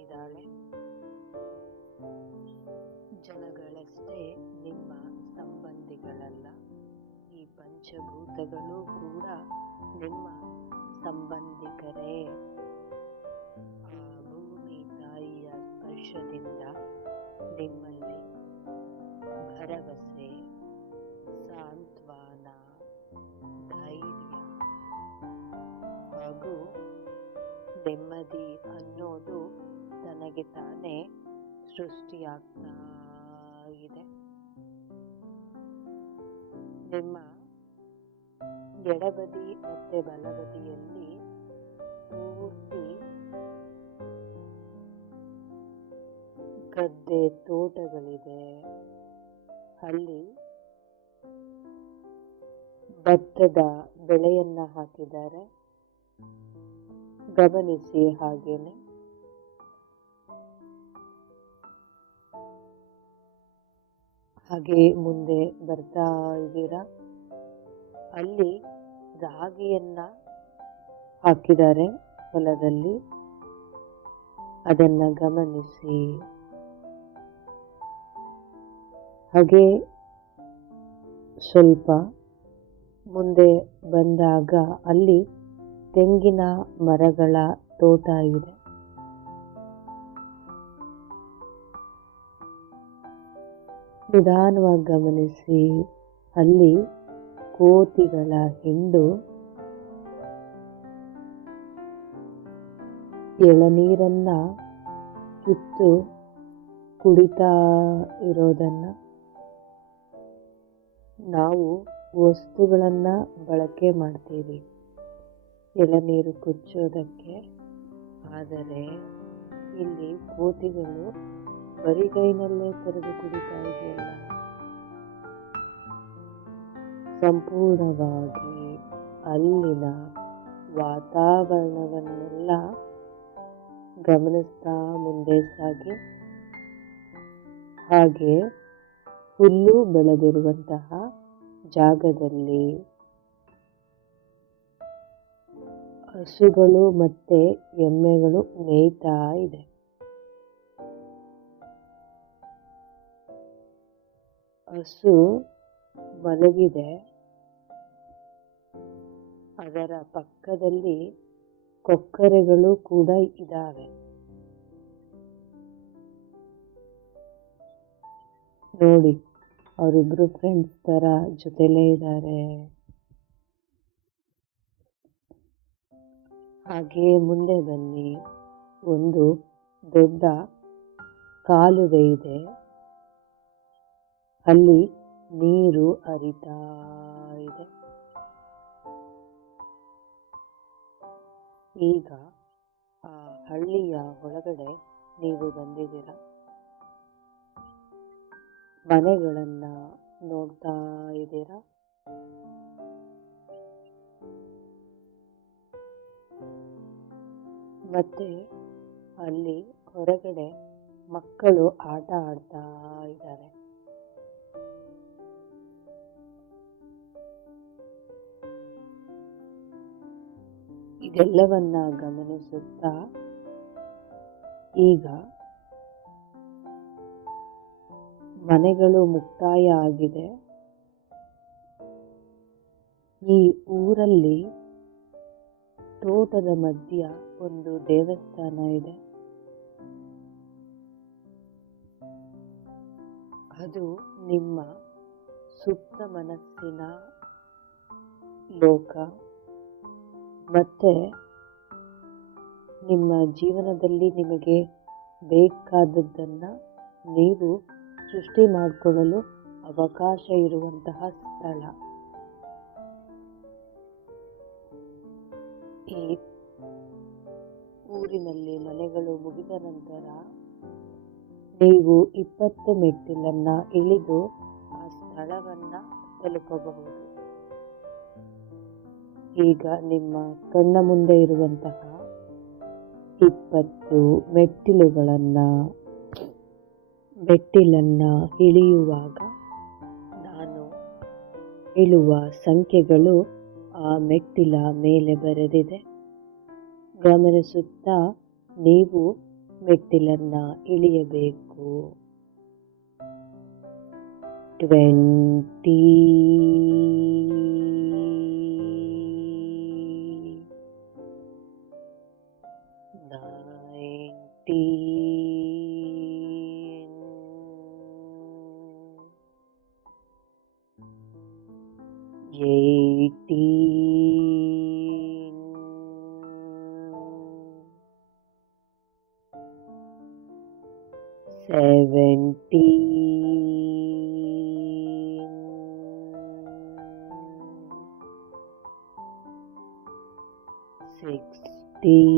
ಇದ್ದಾಳೆ. ಜನಗಳಷ್ಟೇ ನಿಮ್ಮ ಸಂಬಂಧಿಗಳಲ್ಲ, ಈ ಪಂಚಭೂತಗಳು ಕೂಡ ನಿಮ್ಮ ಸಂಬಂಧಿಕರೇ. ಆ ಭೂಮಿ ತಾಯಿಯ ಸ್ಪರ್ಶದಿಂದ ನಿಮ್ಮಲ್ಲಿ ಭರವಸೆ, ಸಾಂತ್ವನ, ಧೈರ್ಯ ಹಾಗೂ ನೆಮ್ಮದಿ ಅನ್ನೋದು ತನಗೆ ತಾನೇ ಸೃಷ್ಟಿಯಾಗ್ತಾ ಇದೆ. ನಿಮ್ಮ ಎಡಬದಿ ಮತ್ತೆ ಬಲಬದಿಯಲ್ಲಿ ಪೂರ್ತಿ ಗದ್ದೆ ತೋಟಗಳಿದೆ. ಅಲ್ಲಿ ಭತ್ತದ ಬೆಳೆಯನ್ನ ಹಾಕಿದ್ದಾರೆ. ಗಮನಿಸಿ ಹಾಗೇನೆ. ಹಾಗೆ ಮುಂದೆ ಬರ್ತಾ ಇದ್ದೀರಾ. ಅಲ್ಲಿ ರಾಗಿಯನ್ನ ಹಾಕಿದ್ದಾರೆ ಹೊಲದಲ್ಲಿ. ಅದನ್ನ ಗಮನಿಸಿ. ಹಾಗೆ ಸ್ವಲ್ಪ ಮುಂದೆ ಬಂದಾಗ ಅಲ್ಲಿ ತೆಂಗಿನ ಮರಗಳ ತೋಟ ಇದೆ. ನಿಧಾನವಾಗಿ ಗಮನಿಸಿ. ಅಲ್ಲಿ ಕೋತಿಗಳ ಹಿಂಡು ಎಳನೀರನ್ನ ಕಿತ್ತು ಕುಡಿತಾ ಇರೋದನ್ನ, ನಾವು ವಸ್ತುಗಳನ್ನ ಬಳಕೆ ಮಾಡ್ತೀವಿ ಎಳನೀರು ಕುಚ್ಚೋದಕ್ಕೆ. ಆದರೆ ಇಲ್ಲಿ ಕೋತಿಗಳು ಬರಿಗೈನಲ್ಲೇ ಕರೆದು ಕುಡಿತಾ ಇದೆಯಲ್ಲ. ಸಂಪೂರ್ಣವಾಗಿ ಅಲ್ಲಿನ ವಾತಾವರಣವನ್ನೆಲ್ಲ ಗಮನಿಸ್ತಾ ಮುಂದೆ ಸಾಗಿ. ಹಾಗೆ ಹುಲ್ಲು ಬೆಳೆದಿರುವಂತಹ ಜಾಗದಲ್ಲಿ ಹಸುಗಳು ಮತ್ತೆ ಎಮ್ಮೆಗಳು ಮೇಯ್ತಾ ಇದೆ. ಹಸು ಮಲಗಿದೆ. ಅದರ ಪಕ್ಕದಲ್ಲಿ ಕೊಕ್ಕರೆಗಳು ಕೂಡ ಇದ್ದಾವೆ. ನೋಡಿ, ಅವರಿಬ್ರು ಫ್ರೆಂಡ್ಸ್ ತರ ಜೊತೆಲೇ ಇದ್ದಾರೆ. ಹಾಗೆ ಮುಂದೆ ಬನ್ನಿ. ಒಂದು ದೊಡ್ಡ ಕಾಲುವೆ ಇದೆ. ಅಲ್ಲಿ ನೀರು ಹರಿತಾ ಇದೆ. ಈಗ ಆ ಹಳ್ಳಿಯ ಒಳಗಡೆ ನೀವು ಬಂದಿದ್ದೀರ. ಮನೆಗಳನ್ನ ನೋಡ್ತಾ ಇದ್ದೀರಾ. ಮತ್ತೆ ಅಲ್ಲಿ ಹೊರಗಡೆ ಮಕ್ಕಳು ಆಟ ಆಡ್ತಾ ಇದ್ದಾರೆ. ಇದೆಲ್ಲವನ್ನ ಗಮನಿಸುತ್ತಾ ಈಗ ಮನೆಗಳು ಮುಕ್ತಾಯ ಆಗಿದೆ. ಈ ಊರಲ್ಲಿ ತೋಟದ ಮಧ್ಯ ಒಂದು ದೇವಸ್ಥಾನ ಇದೆ. ಅದು ನಿಮ್ಮ ಸುಪ್ತ ಮನಸ್ಸಿನ ಲೋಕ. ಮತ್ತೆ ನಿಮ್ಮ ಜೀವನದಲ್ಲಿ ನಿಮಗೆ ಬೇಕಾದದ್ದನ್ನ ನೀವು ಸೃಷ್ಟಿ ಮಾಡಿಕೊಳ್ಳಲು ಅವಕಾಶ ಇರುವಂತಹ ಸ್ಥಳ. ಈ ಊರಿನಲ್ಲಿ ಮನೆಗಳು ಮುಗಿದ ನಂತರ ನೀವು 20 ಮೆಟ್ಟಿಲನ್ನ ಇಳಿದು ಆ ಸ್ಥಳವನ್ನ ತಲುಪಬಹುದು. ಈಗ ನಿಮ್ಮ ಕಣ್ಣ ಮುಂದೆ ಇರುವಂತಹ 20 ಮೆಟ್ಟಿಲನ್ನ ಇಳಿಯುವಾಗ ನಾನು ಹೇಳುವ ಸಂಖ್ಯೆಗಳು ಆ ಮೆಟ್ಟಿಲ ಮೇಲೆ ಬರೆದಿದೆ. ಗಮನಿಸುತ್ತಾ ನೀವು ಮೆಟ್ಟಿಲನ್ನ ಇಳಿಯಬೇಕು. 20, 16,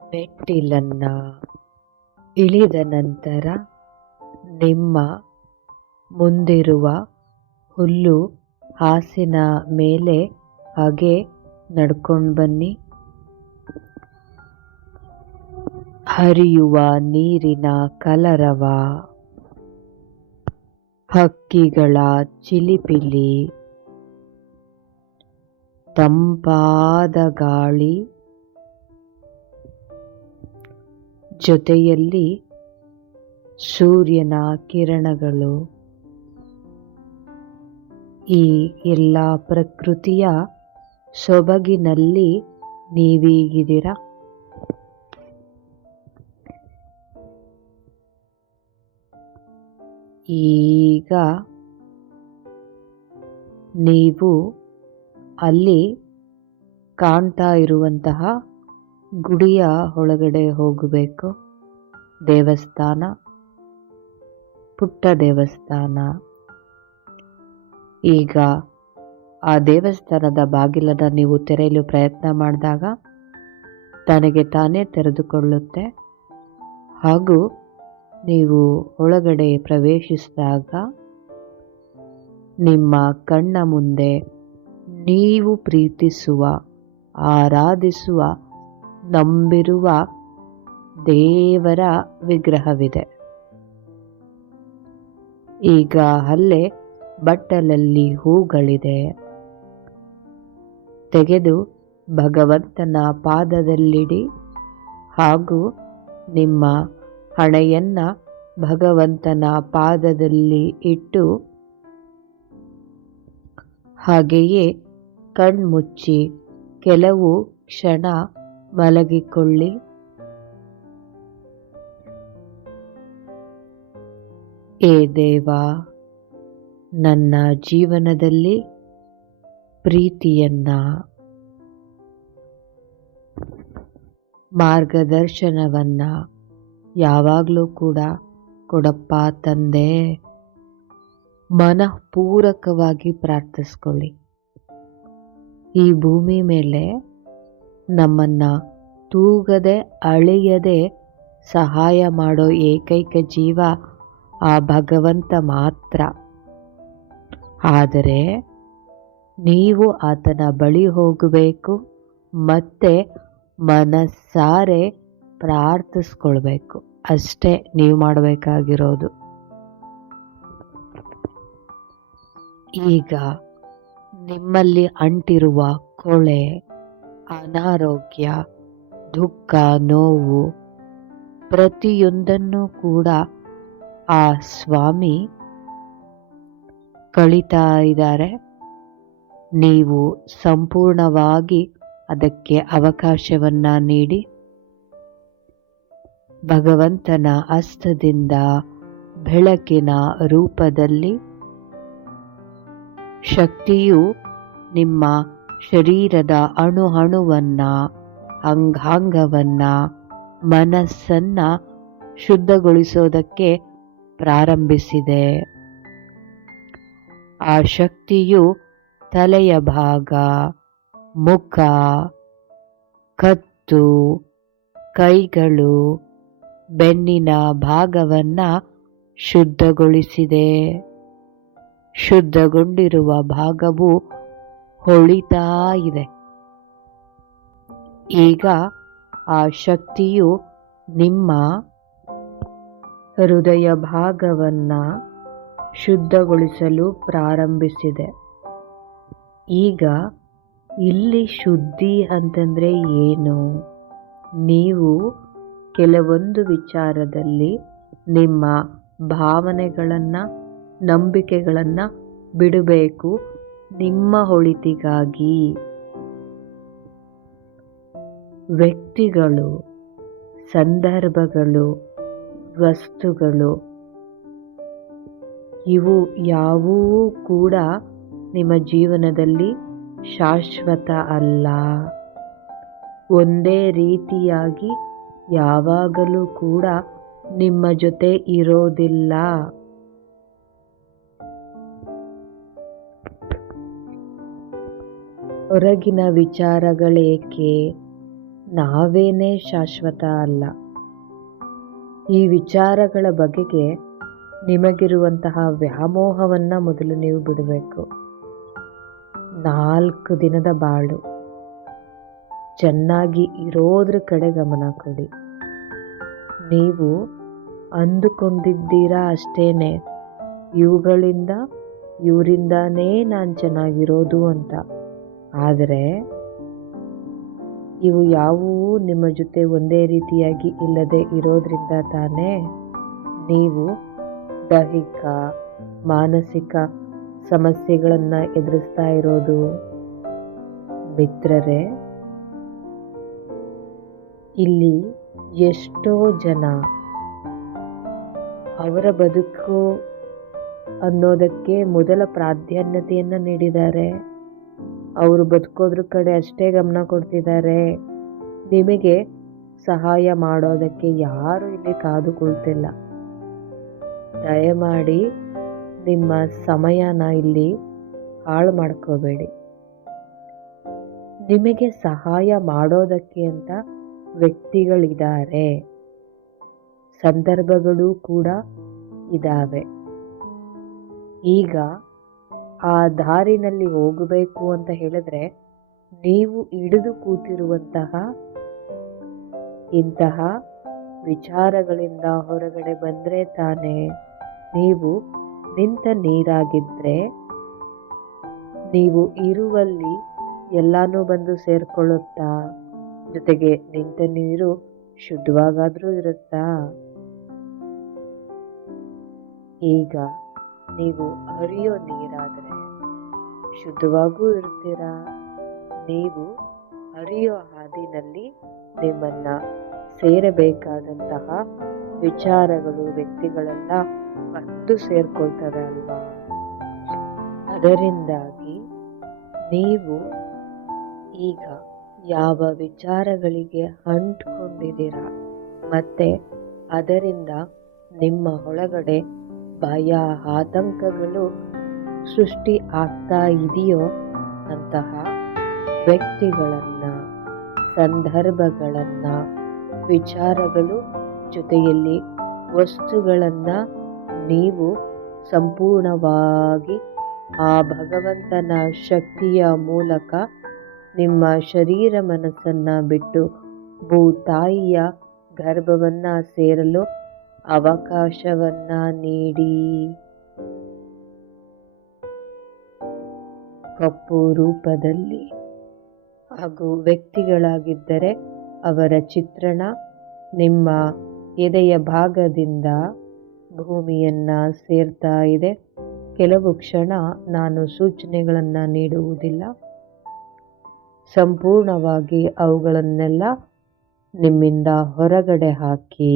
ಮೆಟ್ಟಿಲನ್ನ ಇಳಿದ ನಂತರ ನಿಮ್ಮ ಮುಂದಿರುವ ಹುಲ್ಲು ಹಾಸಿನ ಮೇಲೆ ಹಾಗೆ ನಡ್ಕೊಂಡು ಬನ್ನಿ. ಹರಿಯುವ ನೀರಿನ ಕಲರವ, ಹಕ್ಕಿಗಳ ಚಿಲಿಪಿಲಿ, ತಂಪಾದ ಗಾಳಿ, ಜೊತೆಯಲ್ಲಿ ಸೂರ್ಯನ ಕಿರಣಗಳು, ಈ ಎಲ್ಲ ಪ್ರಕೃತಿಯ ಸೊಬಗಿನಲ್ಲಿ ನೀವೀಗಿದ್ದೀರ. ಈಗ ನೀವು ಅಲ್ಲಿ ಕಾಣ್ತಾ ಇರುವಂತಹ ಗುಡಿಯ ಒಳಗಡೆ ಹೋಗಬೇಕು. ದೇವಸ್ಥಾನ, ಪುಟ್ಟ ದೇವಸ್ಥಾನ. ಈಗ ಆ ದೇವಸ್ಥಾನದ ಬಾಗಿಲನ್ನು ನೀವು ತೆರೆಯಲು ಪ್ರಯತ್ನ ಮಾಡಿದಾಗ ತನಗೆ ತಾನೇ ತೆರೆದುಕೊಳ್ಳುತ್ತೆ. ಹಾಗೂ ನೀವು ಒಳಗಡೆ ಪ್ರವೇಶಿಸಿದಾಗ ನಿಮ್ಮ ಕಣ್ಣ ಮುಂದೆ ನೀವು ಪ್ರೀತಿಸುವ, ಆರಾಧಿಸುವ, ನಂಬಿರುವ ದೇವರ ವಿಗ್ರಹವಿದೆ. ಈಗ ಅಲ್ಲೇ ಬಟ್ಟಲಲ್ಲಿ ಹೂಗಳಿದೆ. ತೆಗೆದು ಭಗವಂತನ ಪಾದದಲ್ಲಿಡಿ ಹಾಗೂ ನಿಮ್ಮ ಹಣೆಯನ್ನ ಭಗವಂತನ ಪಾದದಲ್ಲಿ ಇಟ್ಟು ಹಾಗೆಯೇ ಕಣ್ಮುಚ್ಚಿ ಕೆಲವು ಕ್ಷಣ ಮಲಗಿಕೊಳ್ಳಿ. ಏ ದೇವ, ನನ್ನ ಜೀವನದಲ್ಲಿ ಪ್ರೀತಿಯನ್ನ, ಮಾರ್ಗದರ್ಶನವನ್ನ ಯಾವಾಗಲೂ ಕೂಡ ಕೊಡಪ್ಪ ತಂದೆ. ಮನಃಪೂರ್ವಕವಾಗಿ ಪ್ರಾರ್ಥಿಸ್ಕೊಳ್ಳಿ. ಈ ಭೂಮಿ ಮೇಲೆ ನಮ್ಮನ್ನ ತೂಗದೆ ಅಳೆಯದೆ ಸಹಾಯ ಮಾಡೋ ಏಕೈಕ ಜೀವ ಆ ಭಗವಂತ ಮಾತ್ರ. ಆದರೆ ನೀವು ಆತನ ಬಳಿ ಹೋಗಬೇಕು, ಮತ್ತೆ ಮನಸ್ಸಾರೆ ಪ್ರಾರ್ಥಿಸ್ಕೊಳ್ಬೇಕು. ಅಷ್ಟೇ ನೀವು ಮಾಡಬೇಕಾಗಿರೋದು. ಈಗ ನಿಮ್ಮಲ್ಲಿ ಅಂಟಿರುವ ಕೊಳೆ, ಅನಾರೋಗ್ಯ, ದುಃಖ, ನೋವು ಪ್ರತಿಯೊಂದನ್ನು ಕೂಡ ಆ ಸ್ವಾಮಿ ಕಳೀತಾ ಇದ್ದಾರೆ. ನೀವು ಸಂಪೂರ್ಣವಾಗಿ ಅದಕ್ಕೆ ಅವಕಾಶವನ್ನ ನೀಡಿ ಭಗವಂತನ ಹಸ್ತದಿಂದ ಬೆಳಕಿನ ರೂಪದಲ್ಲಿ ಶಕ್ತಿಯು ನಿಮ್ಮ ಶರೀರದ ಅಣುವನ್ನ, ಅಂಗಾಂಗವನ್ನ, ಮನಸ್ಸನ್ನ ಶುದ್ಧಗೊಳಿಸೋದಕ್ಕೆ ಪ್ರಾರಂಭಿಸಿದೆ. ಆ ಶಕ್ತಿಯು ತಲೆಯ ಭಾಗ, ಮುಖ, ಕತ್ತು, ಕೈಗಳು, ಬೆನ್ನಿನ ಭಾಗವನ್ನ ಶುದ್ಧಗೊಳಿಸಿದೆ. ಶುದ್ಧಗೊಂಡಿರುವ ಭಾಗವು ಹೊಳಿತಾ ಇದೆ. ಈಗ ಆ ಶಕ್ತಿಯು ನಿಮ್ಮ ಹೃದಯ ಭಾಗವನ್ನ ಶುದ್ಧಗೊಳಿಸಲು ಪ್ರಾರಂಭಿಸಿದೆ. ಈಗ ಇಲ್ಲಿ ಶುದ್ಧಿ ಅಂತಂದ್ರೆ ಏನು? ನೀವು ಕೆಲವೊಂದು ವಿಚಾರದಲ್ಲಿ ನಿಮ್ಮ ಭಾವನೆಗಳನ್ನ, ನಂಬಿಕೆಗಳನ್ನ ಬಿಡಬೇಕು ನಿಮ್ಮ ಒಳಿತಿಗಾಗಿ. ವ್ಯಕ್ತಿಗಳು, ಸಂದರ್ಭಗಳು, ವಸ್ತುಗಳು ಇವು ಯಾವುವೂ ಕೂಡ ನಿಮ್ಮ ಜೀವನದಲ್ಲಿ ಶಾಶ್ವತ ಅಲ್ಲ. ಒಂದೇ ರೀತಿಯಾಗಿ ಯಾವಾಗಲೂ ಕೂಡ ನಿಮ್ಮ ಜೊತೆ ಇರೋದಿಲ್ಲ. ಹೊರಗಿನ ವಿಚಾರಗಳೇಕೆ? ನಾವೇನೇ ಶಾಶ್ವತ ಅಲ್ಲ. ಈ ವಿಚಾರಗಳ ಬಗೆಗೆ ನಿಮಗಿರುವಂತಹ ವ್ಯಾಮೋಹವನ್ನ ಮೊದಲು ನೀವು ಬಿಡಬೇಕು. 4 ದಿನದ ಬಾಳು, ಚೆನ್ನಾಗಿ ಇರೋದ್ರ ಕಡೆ ಗಮನ ಕೊಡಿ. ನೀವು ಅಂದುಕೊಂಡಿದ್ದೀರಾ ಅಷ್ಟೇನೆ, ಇವುಗಳಿಂದ ಇವರಿಂದಾನೇ ನಾನು ಚೆನ್ನಾಗಿರೋದು ಅಂತ. ಆದರೆ ಇವು ಯಾವುವೂ ನಿಮ್ಮ ಜೊತೆ ಒಂದೇ ರೀತಿಯಾಗಿ ಇಲ್ಲದೆ ಇರೋದ್ರಿಂದ ತಾನೇ ನೀವು ದೈಹಿಕ, ಮಾನಸಿಕ ಸಮಸ್ಯೆಗಳನ್ನು ಎದುರಿಸ್ತಾ ಇರೋದು. ಮಿತ್ರರೇ, ಇಲ್ಲಿ ಎಷ್ಟೋ ಜನ ಅವರ ಬದುಕು ಅನ್ನೋದಕ್ಕೆ ಮೊದಲ ಪ್ರಾಧಾನ್ಯತೆಯನ್ನು ನೀಡಿದ್ದಾರೆ. ಅವರು ಬದುಕೋದ್ರ ಕಡೆ ಅಷ್ಟೇ ಗಮನ ಕೊಡ್ತಿದ್ದಾರೆ. ನಿಮಗೆ ಸಹಾಯ ಮಾಡೋದಕ್ಕೆ ಯಾರು ಇಲ್ಲಿ ಕಾದು ಕುಳಿತಿಲ್ಲ. ದಯಮಾಡಿ ನಿಮ್ಮ ಸಮಯನ ಇಲ್ಲಿ ಹಾಳು ಮಾಡ್ಕೋಬೇಡಿ. ನಿಮಗೆ ಸಹಾಯ ಮಾಡೋದಕ್ಕೆ ಅಂತ ವ್ಯಕ್ತಿಗಳಿದ್ದಾರೆ, ಸಂದರ್ಭಗಳು ಕೂಡ ಇದ್ದಾವೆ. ಈಗ ಆ ದಾರಿನಲ್ಲಿ ಹೋಗಬೇಕು ಅಂತ ಹೇಳಿದ್ರೆ ನೀವು ಹಿಡಿದು ಕೂತಿರುವಂತಹ ಇಂತಹ ವಿಚಾರಗಳಿಂದ ಹೊರಗಡೆ ಬಂದ್ರೆ ತಾನೇ. ನೀವು ನಿಂತ ನೀರಾಗಿದ್ರೆ ನೀವು ಇರುವಲ್ಲಿ ಎಲ್ಲಾನು ಬಂದು ಸೇರ್ಕೊಳ್ಳುತ್ತಾ? ಜೊತೆಗೆ ನಿಂತ ನೀರು ಶುದ್ಧವಾಗಾದ್ರೂ ಇರುತ್ತಾ? ಈಗ ನೀವು ಹರಿಯೋ ನೀರಾದರೆ ಶುದ್ಧವಾಗೂ ಇರ್ತೀರಾ. ನೀವು ಹರಿಯೋ ಹಾದಿನಲ್ಲಿ ನಿಮ್ಮನ್ನ ಸೇರಬೇಕಾದಂತಹ ವಿಚಾರಗಳು, ವ್ಯಕ್ತಿಗಳೆಲ್ಲ ಬಂದು ಸೇರ್ಕೊಳ್ತವೆ ಅಲ್ವಾ? ಅದರಿಂದಾಗಿ ನೀವು ಈಗ ಯಾವ ವಿಚಾರಗಳಿಗೆ ಅಂಟ್ಕೊಂಡಿದ್ದೀರಾ ಮತ್ತೆ ಅದರಿಂದ ನಿಮ್ಮ ಒಳಗಡೆ ಭಯ, ಆತಂಕಗಳು ಸೃಷ್ಟಿ ಆಗ್ತಾ ಇದೆಯೋ ಅಂತಹ ವ್ಯಕ್ತಿಗಳನ್ನ, ಸಂದರ್ಭಗಳನ್ನ, ವಿಚಾರಗಳು, ಜೊತೆಯಲ್ಲಿ ವಸ್ತುಗಳನ್ನ ನೀವು ಸಂಪೂರ್ಣವಾಗಿ ಆ ಭಗವಂತನ ಶಕ್ತಿಯ ಮೂಲಕ ನಿಮ್ಮ ಶರೀರ ಮನಸ್ಸನ್ನ ಬಿಟ್ಟು ಭೂತಾಯಿಯ ಗರ್ಭವನ್ನ ಸೇರಲು ಅವಕಾಶವನ್ನ ನೀಡಿ. ಕಪ್ಪು ರೂಪದಲ್ಲಿ ಹಾಗೂ ವ್ಯಕ್ತಿಗಳಾಗಿದ್ದರೆ ಅವರ ಚಿತ್ರಣ ನಿಮ್ಮ ಎದೆಯ ಭಾಗದಿಂದ ಭೂಮಿಯನ್ನ ಸೇರ್ತಾ ಇದೆ. ಕೆಲವು ಕ್ಷಣ ನಾನು ಸೂಚನೆಗಳನ್ನು ನೀಡುವುದಿಲ್ಲ, ಸಂಪೂರ್ಣವಾಗಿ ಅವುಗಳನ್ನೆಲ್ಲ ನಿಮ್ಮಿಂದ ಹೊರಗಡೆ ಹಾಕಿ.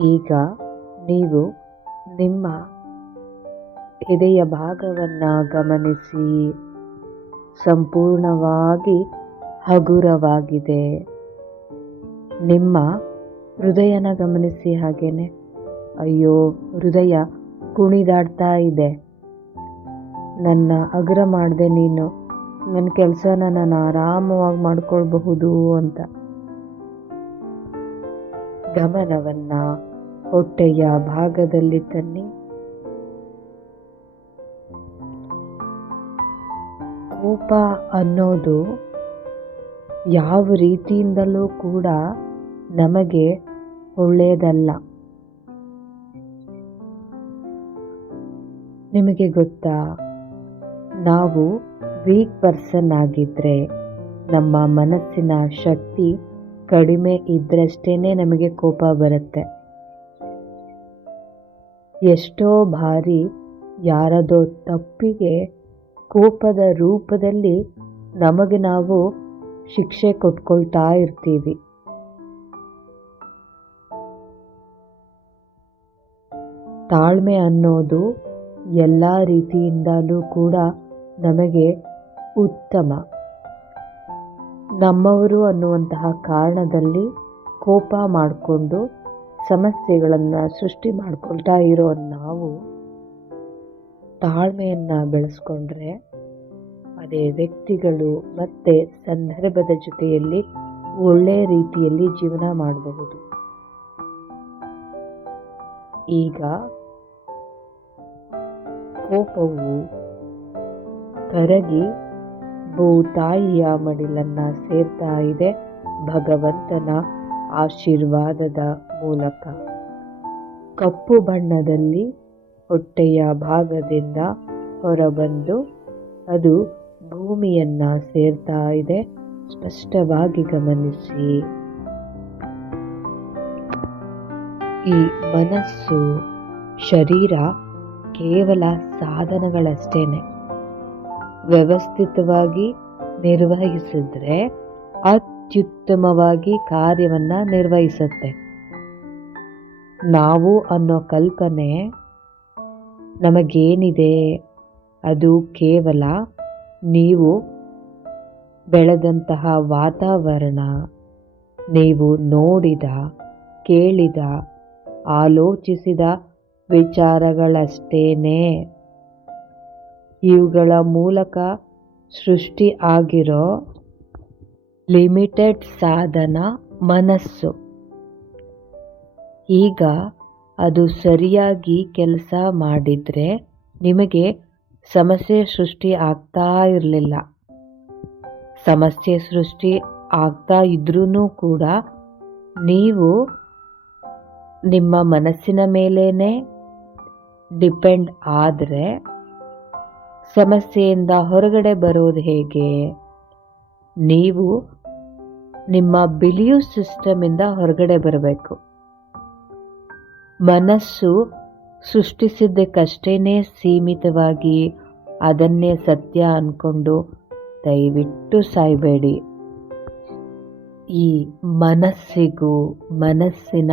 ಈಗ ನೀವು ನಿಮ್ಮ ಎದೆಯ ಭಾಗವನ್ನು ಗಮನಿಸಿ. ಸಂಪೂರ್ಣವಾಗಿ ಹಗುರವಾಗಿದೆ. ನಿಮ್ಮ ಹೃದಯನ ಗಮನಿಸಿ. ಹಾಗೇನೆ ಅಯ್ಯೋ, ಹೃದಯ ಕುಣಿದಾಡ್ತಾ ಇದೆ. ನನ್ನ ಹಗುರ ಮಾಡಿದೆ ನೀನು, ನನ್ನ ಕೆಲಸನ ನಾನು ಆರಾಮವಾಗಿ ಮಾಡ್ಕೊಳ್ಬಹುದು ಅಂತ. ಗಮನವನ್ನ ಹೊಟ್ಟೆಯ ಭಾಗದಲ್ಲಿ ತನ್ನಿ. ಕೋಪ ಅನ್ನೋದು ಯಾವ ರೀತಿಯಿಂದಲೂ ಕೂಡ ನಮಗೆ ಒಳ್ಳೆಯದಲ್ಲ. ನಿಮಗೆ ಗೊತ್ತಾ, ನಾವು ವೀಕ್ ಪರ್ಸನ್ ಆಗಿದ್ರೆ, ನಮ್ಮ ಮನಸ್ಸಿನ ಶಕ್ತಿ ಕಡಿಮೆ ಇದ್ರಷ್ಟೇನೆ ನಮಗೆ ಕೋಪ ಬರುತ್ತೆ. ಎಷ್ಟೋ ಬಾರಿ ಯಾರದೋ ತಪ್ಪಿಗೆ ಕೋಪದ ರೂಪದಲ್ಲಿ ನಮಗೆ ನಾವು ಶಿಕ್ಷೆ ಕೊಟ್ಕೊಳ್ತಾ ಇರ್ತೀವಿ. ತಾಳ್ಮೆ ಅನ್ನೋದು ಎಲ್ಲ ರೀತಿಯಿಂದಲೂ ಕೂಡ ನಮಗೆ ಉತ್ತಮ. ನಮ್ಮವರು ಅನ್ನುವಂತಹ ಕಾರಣದಲ್ಲಿ ಕೋಪ ಮಾಡಿಕೊಂಡು ಸಮಸ್ಯೆಗಳನ್ನು ಸೃಷ್ಟಿ ಮಾಡ್ಕೊಳ್ತಾ ಇರೋ ನಾವು ತಾಳ್ಮೆಯನ್ನು ಬೆಳೆಸ್ಕೊಂಡ್ರೆ ಅದೇ ವ್ಯಕ್ತಿಗಳು ಮತ್ತು ಸಂದರ್ಭದ ಜೊತೆಯಲ್ಲಿ ಒಳ್ಳೆಯ ರೀತಿಯಲ್ಲಿ ಜೀವನ ಮಾಡಬಹುದು. ಈಗ ಕೋಪವು ಕರಗಿ ಭೂತಾಯಿಯ ಮಡಿಲನ್ನು ಸೇರ್ತಾ ಇದೆ ಭಗವಂತನ ಆಶೀರ್ವಾದದ ಮೂಲಕ. ಕಪ್ಪು ಬಣ್ಣದಲ್ಲಿ ಹೊಟ್ಟೆಯ ಭಾಗದಿಂದ ಹೊರಬಂದು ಅದು ಭೂಮಿಯನ್ನ ಸೇರ್ತಾ ಇದೆ. ಸ್ಪಷ್ಟವಾಗಿ ಗಮನಿಸಿ. ಈ ಮನಸ್ಸು, ಶರೀರ ಕೇವಲ ಸಾಧನಗಳಷ್ಟೇನೆ. ವ್ಯವಸ್ಥಿತವಾಗಿ ನಿರ್ವಹಿಸಿದ್ರೆ ಅತ್ಯುತ್ತಮವಾಗಿ ಕಾರ್ಯವನ್ನ ನಿರ್ವಹಿಸುತ್ತೆ. ನಾವು ಅನ್ನೋ ಕಲ್ಪನೆ ನಮಗೇನಿದೆ ಅದು ಕೇವಲ ನೀವು ಬೆಳೆದಂತಹ ವಾತಾವರಣ, ನೀವು ನೋಡಿದ, ಕೇಳಿದ, ಆಲೋಚಿಸಿದ ವಿಚಾರಗಳಷ್ಟೇನೆ. ಇವುಗಳ ಮೂಲಕ ಸೃಷ್ಟಿ ಆಗಿರೋ ಲಿಮಿಟೆಡ್ ಸಾಧನ ಮನಸ್ಸು. ಈಗ ಅದು ಸರಿಯಾಗಿ ಕೆಲಸ ಮಾಡಿದ್ರೆ ನಿಮಗೆ ಸಮಸ್ಯೆ ಸೃಷ್ಟಿ ಆಗ್ತಾ ಇರಲಿಲ್ಲ. ಸಮಸ್ಯೆ ಸೃಷ್ಟಿ ಆಗ್ತಾ ಇದ್ರೂ ಕೂಡ ನೀವು ನಿಮ್ಮ ಮನಸ್ಸಿನ ಮೇಲೇನೆ ಡಿಪೆಂಡ್ ಆದರೆ ಸಮಸ್ಯೆಯಿಂದ ಹೊರಗಡೆ ಬರೋದು ಹೇಗೆ? ನೀವು ನಿಮ್ಮ ಬಿಲೀಫ್ ಸಿಸ್ಟಮಿಂದ ಹೊರಗಡೆ ಬರಬೇಕು. ಮನಸ್ಸು ಸೃಷ್ಟಿಸಿದ್ದಕ್ಕಷ್ಟೇನೆ ಸೀಮಿತವಾಗಿ ಅದನ್ನೇ ಸತ್ಯ ಅಂದ್ಕೊಂಡು ದಯವಿಟ್ಟು ಸಾಯಬೇಡಿ. ಈ ಮನಸ್ಸಿಗೂ ಮನಸ್ಸಿನ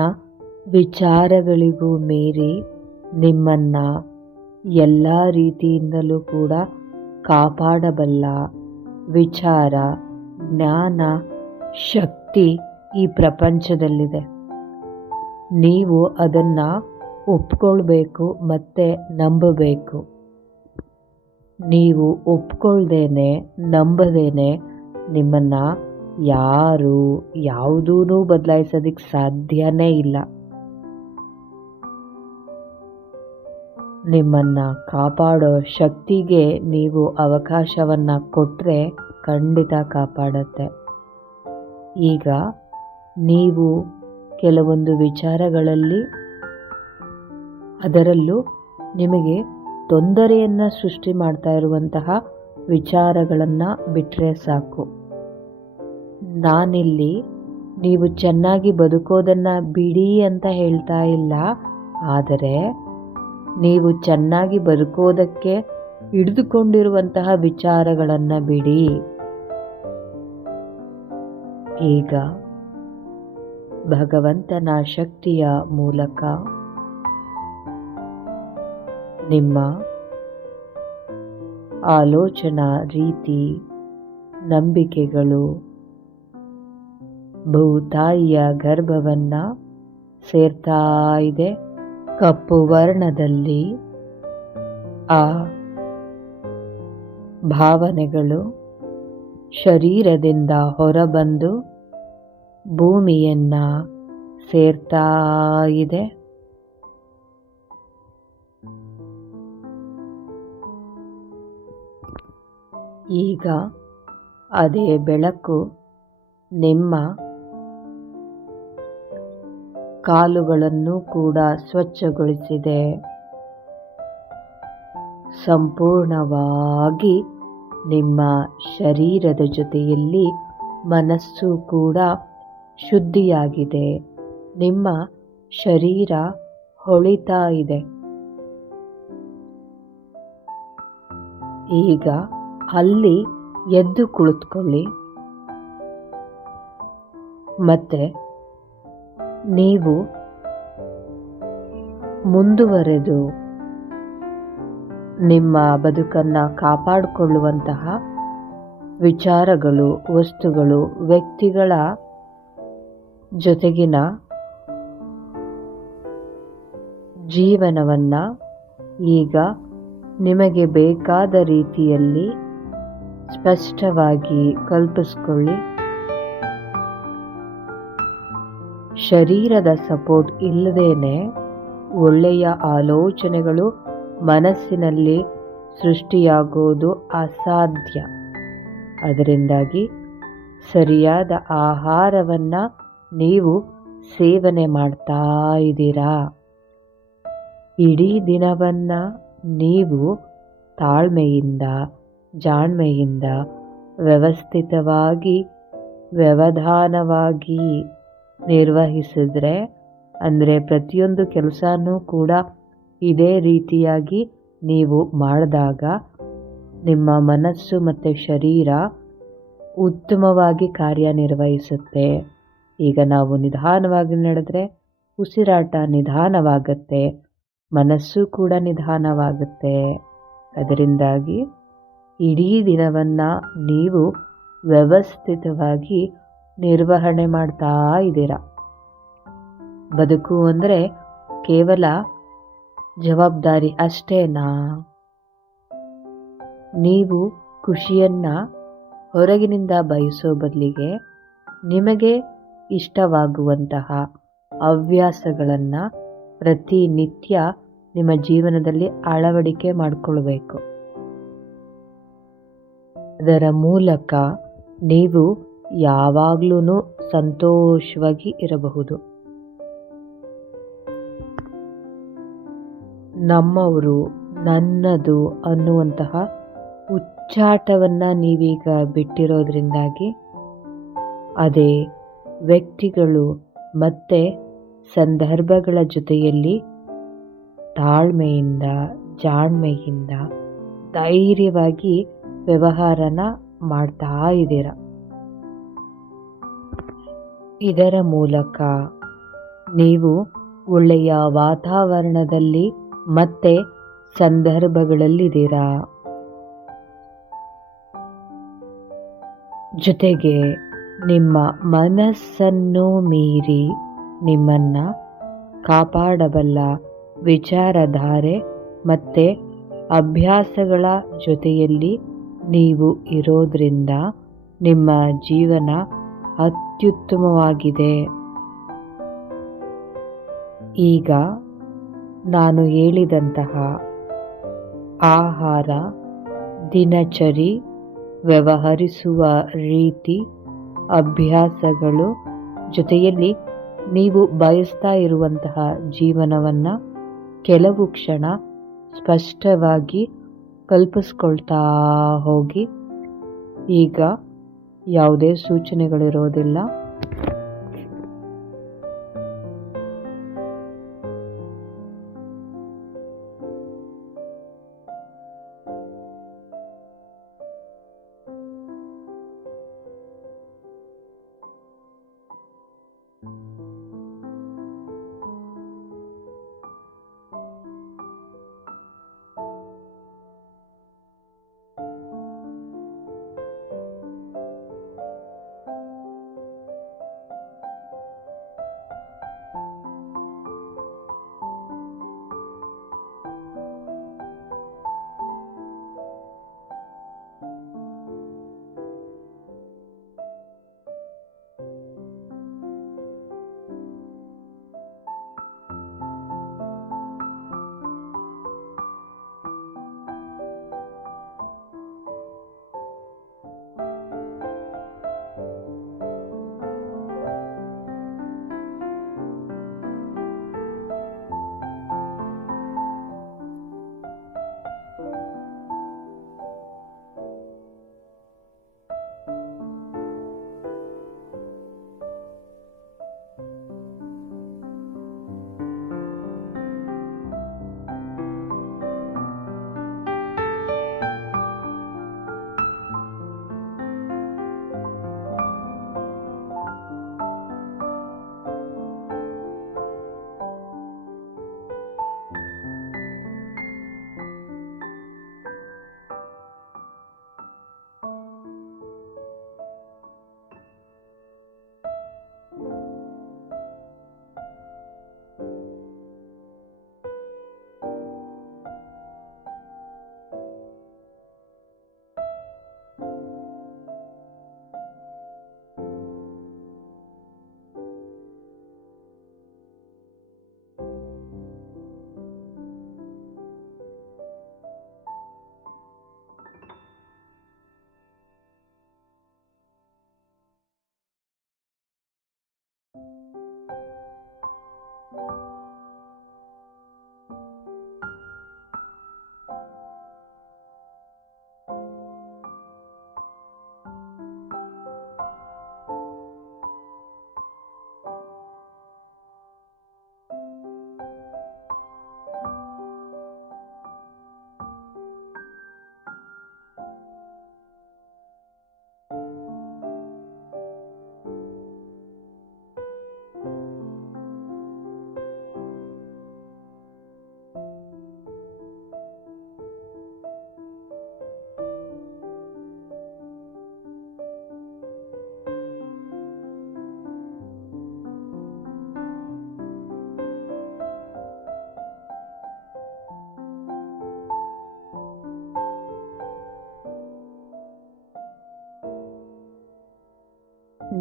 ವಿಚಾರಗಳಿಗೂ ಮೀರಿ ನಿಮ್ಮನ್ನ ಎಲ್ಲ ರೀತಿಯಿಂದಲೂ ಕೂಡ ಕಾಪಾಡಬಲ್ಲ ವಿಚಾರ, ಜ್ಞಾನ, ಶಕ್ತಿ ಈ ಪ್ರಪಂಚದಲ್ಲಿದೆ. ನೀವು ಅದನ್ನು ಒಪ್ಕೊಳ್ಬೇಕು ಮತ್ತು ನಂಬಬೇಕು. ನೀವು ಒಪ್ಕೊಳ್ದೇನೆ ನಂಬದೇನೆ ನಿಮ್ಮನ್ನು ಯಾರು ಯಾವುದೂ ಬದಲಾಯಿಸೋದಕ್ಕೆ ಸಾಧ್ಯನೇ ಇಲ್ಲ. ನಿಮ್ಮನ್ನು ಕಾಪಾಡೋ ಶಕ್ತಿಗೆ ನೀವು ಅವಕಾಶವನ್ನು ಕೊಟ್ಟರೆ ಖಂಡಿತ ಕಾಪಾಡುತ್ತೆ. ಈಗ ನೀವು ಕೆಲವೊಂದು ವಿಚಾರಗಳಲ್ಲಿ, ಅದರಲ್ಲೂ ನಿಮಗೆ ತೊಂದರೆಯನ್ನು ಸೃಷ್ಟಿ ಮಾಡ್ತಾ ಇರುವಂತಹ ವಿಚಾರಗಳನ್ನು ಬಿಟ್ಟರೆ ಸಾಕು. ನಾನಿಲ್ಲಿ ನೀವು ಚೆನ್ನಾಗಿ ಬದುಕೋದನ್ನು ಬಿಡಿ ಅಂತ ಹೇಳ್ತಾ ಇಲ್ಲ, ಆದರೆ ನೀವು ಚೆನ್ನಾಗಿ ಬದುಕೋದಕ್ಕೆ ಹಿಡಿದುಕೊಂಡಿರುವಂತಹ ವಿಚಾರಗಳನ್ನು ಬಿಡಿ. ಈಗ ಭಗವಂತನ ಶಕ್ತಿಯ ಮೂಲಕ ನಿಮ್ಮ ಆಲೋಚನಾ ರೀತಿ, ನಂಬಿಕೆಗಳು ಭೂತಾಯಿಯ ಗರ್ಭವನ್ನ ಸೇರ್ತಾ ಇದೆ. ಕಪ್ಪು ವರ್ಣದಲ್ಲಿ ಆ ಭಾವನೆಗಳು ಶರೀರದಿಂದ ಹೊರಬಂದು ಭೂಮಿಯನ್ನ ಸೇರ್ತಾ ಇದೆ. ಈಗ ಅದೇ ಬೆಳಕು ನಿಮ್ಮ ಕಾಲುಗಳನ್ನು ಕೂಡ ಸ್ವಚ್ಛಗೊಳಿಸಿದೆ. ಸಂಪೂರ್ಣವಾಗಿ ನಿಮ್ಮ ಶರೀರದ ಜೊತೆಯಲ್ಲಿ ಮನಸ್ಸು ಕೂಡ ಶುದ್ಧಿಯಾಗಿದೆ. ನಿಮ್ಮ ಶರೀರ ಹೊಳಿತಾ ಇದೆ. ಈಗ ಅಲ್ಲಿ ಎದ್ದು ಕುಳಿತುಕೊಳ್ಳಿ. ಮತ್ತೆ ನೀವು ಮುಂದುವರೆದು ನಿಮ್ಮ ಬದುಕನ್ನ ಕಾಪಾಡಿಕೊಳ್ಳುವಂತಹ ವಿಚಾರಗಳು, ವಸ್ತುಗಳು, ವ್ಯಕ್ತಿಗಳ ಜೊತೆಗಿನ ಜೀವನವನ್ನ ಈಗ ನಿಮಗೆ ಬೇಕಾದ ರೀತಿಯಲ್ಲಿ ಸ್ಪಷ್ಟವಾಗಿ ಕಲ್ಪಿಸಿಕೊಳ್ಳಿ. ಶರೀರದ ಸಪೋರ್ಟ್ ಇಲ್ಲದೇನೆ ಒಳ್ಳೆಯ ಆಲೋಚನೆಗಳು ಮನಸ್ಸಿನಲ್ಲಿ ಸೃಷ್ಟಿಯಾಗೋದು ಅಸಾಧ್ಯ. ಅದರಿಂದಾಗಿ ಸರಿಯಾದ ಆಹಾರವನ್ನ ನೀವು ಸೇವನೆ ಮಾಡ್ತಾ ಇದ್ದೀರಾ. ಇಡೀ ದಿನವನ್ನ ನೀವು ತಾಳ್ಮೆಯಿಂದ, ಜಾಣ್ಮೆಯಿಂದ, ವ್ಯವಸ್ಥಿತವಾಗಿ, ವ್ಯವಧಾನವಾಗಿ ನಿರ್ವಹಿಸಿದ್ರೆ, ಅಂದರೆ ಪ್ರತಿಯೊಂದು ಕೆಲಸನೂ ಕೂಡ ಇದೇ ರೀತಿಯಾಗಿ ನೀವು ಮಾಡಿದಾಗ ನಿಮ್ಮ ಮನಸ್ಸು ಮತ್ತು ಶರೀರ ಉತ್ತಮವಾಗಿ ಕಾರ್ಯನಿರ್ವಹಿಸುತ್ತೆ. ಈಗ ನಾವು ನಿಧಾನವಾಗಿ ನಡೆದ್ರೆ ಉಸಿರಾಟ ನಿಧಾನವಾಗುತ್ತೆ, ಮನಸ್ಸು ಕೂಡ ನಿಧಾನವಾಗುತ್ತೆ. ಅದರಿಂದಾಗಿ ಇಡೀ ದಿನವನ್ನ ನೀವು ವ್ಯವಸ್ಥಿತವಾಗಿ ನಿರ್ವಹಣೆ ಮಾಡ್ತಾ ಇದ್ದೀರಾ. ಬದುಕು ಅಂದರೆ ಕೇವಲ ಜವಾಬ್ದಾರಿ ಅಷ್ಟೇನಾ? ನೀವು ಖುಷಿಯನ್ನ ಹೊರಗಿನಿಂದ ಬಯಸೋ ಬದಲಿಗೆ ನಿಮಗೆ ಇಷ್ಟವಾಗುವಂತಹ ಹವ್ಯಾಸಗಳನ್ನ ಪ್ರತಿನಿತ್ಯ ನಿಮ್ಮ ಜೀವನದಲ್ಲಿ ಅಳವಡಿಕೆ ಮಾಡಿಕೊಳ್ಬೇಕು. ಅದರ ಮೂಲಕ ನೀವು ಯಾವಾಗ್ಲೂ ಸಂತೋಷವಾಗಿ ಇರಬಹುದು. ನಮ್ಮವರು, ನನ್ನದು ಅನ್ನುವಂತಹ ಹುಚ್ಚಾಟವನ್ನ ನೀವೀಗ ಬಿಟ್ಟಿರೋದ್ರಿಂದಾಗಿ ಅದೇ ವ್ಯಕ್ತಿಗಳು ಮತ್ತೆ ಸಂದರ್ಭಗಳ ಜೊತೆಯಲ್ಲಿ ತಾಳ್ಮೆಯಿಂದ, ಜಾಣ್ಮೆಯಿಂದ, ಧೈರ್ಯವಾಗಿ ವ್ಯವಹಾರನ ಮಾಡ್ತಾ ಇದ್ದೀರ. ಇದರ ಮೂಲಕ ನೀವು ಒಳ್ಳೆಯ ವಾತಾವರಣದಲ್ಲಿ ಮತ್ತೆ ಸಂದರ್ಭಗಳಲ್ಲಿದ್ದೀರಾ. ಜೊತೆಗೆ ನಿಮ್ಮ ಮನಸ್ಸನ್ನು ಮೀರಿ ನಿಮ್ಮನ್ನ ಕಾಪಾಡಬಲ್ಲ ವಿಚಾರಧಾರೆ ಮತ್ತೆ ಅಭ್ಯಾಸಗಳ ಜೊತೆಯಲ್ಲಿ ನೀವು ಇರೋದ್ರಿಂದ ನಿಮ್ಮ ಜೀವನ ಅತ್ಯುತ್ತಮವಾಗಿದೆ. ಈಗ ನಾನು ಹೇಳಿದಂತಹ ಆಹಾರ, ದಿನಚರಿ, ವ್ಯವಹರಿಸುವ ರೀತಿ, ಅಭ್ಯಾಸಗಳು ಜೊತೆಯಲ್ಲಿ ನೀವು ಬಯಸ್ತಾ ಇರುವಂತಹ ಜೀವನವನ್ನ ಕೆಲವು ಕ್ಷಣ ಸ್ಪಷ್ಟವಾಗಿ ಕಲ್ಪಿಸ್ಕೊಳ್ತಾ ಹೋಗಿ. ಈಗ ಯಾವುದೇ ಸೂಚನೆಗಳಿರೋದಿಲ್ಲ.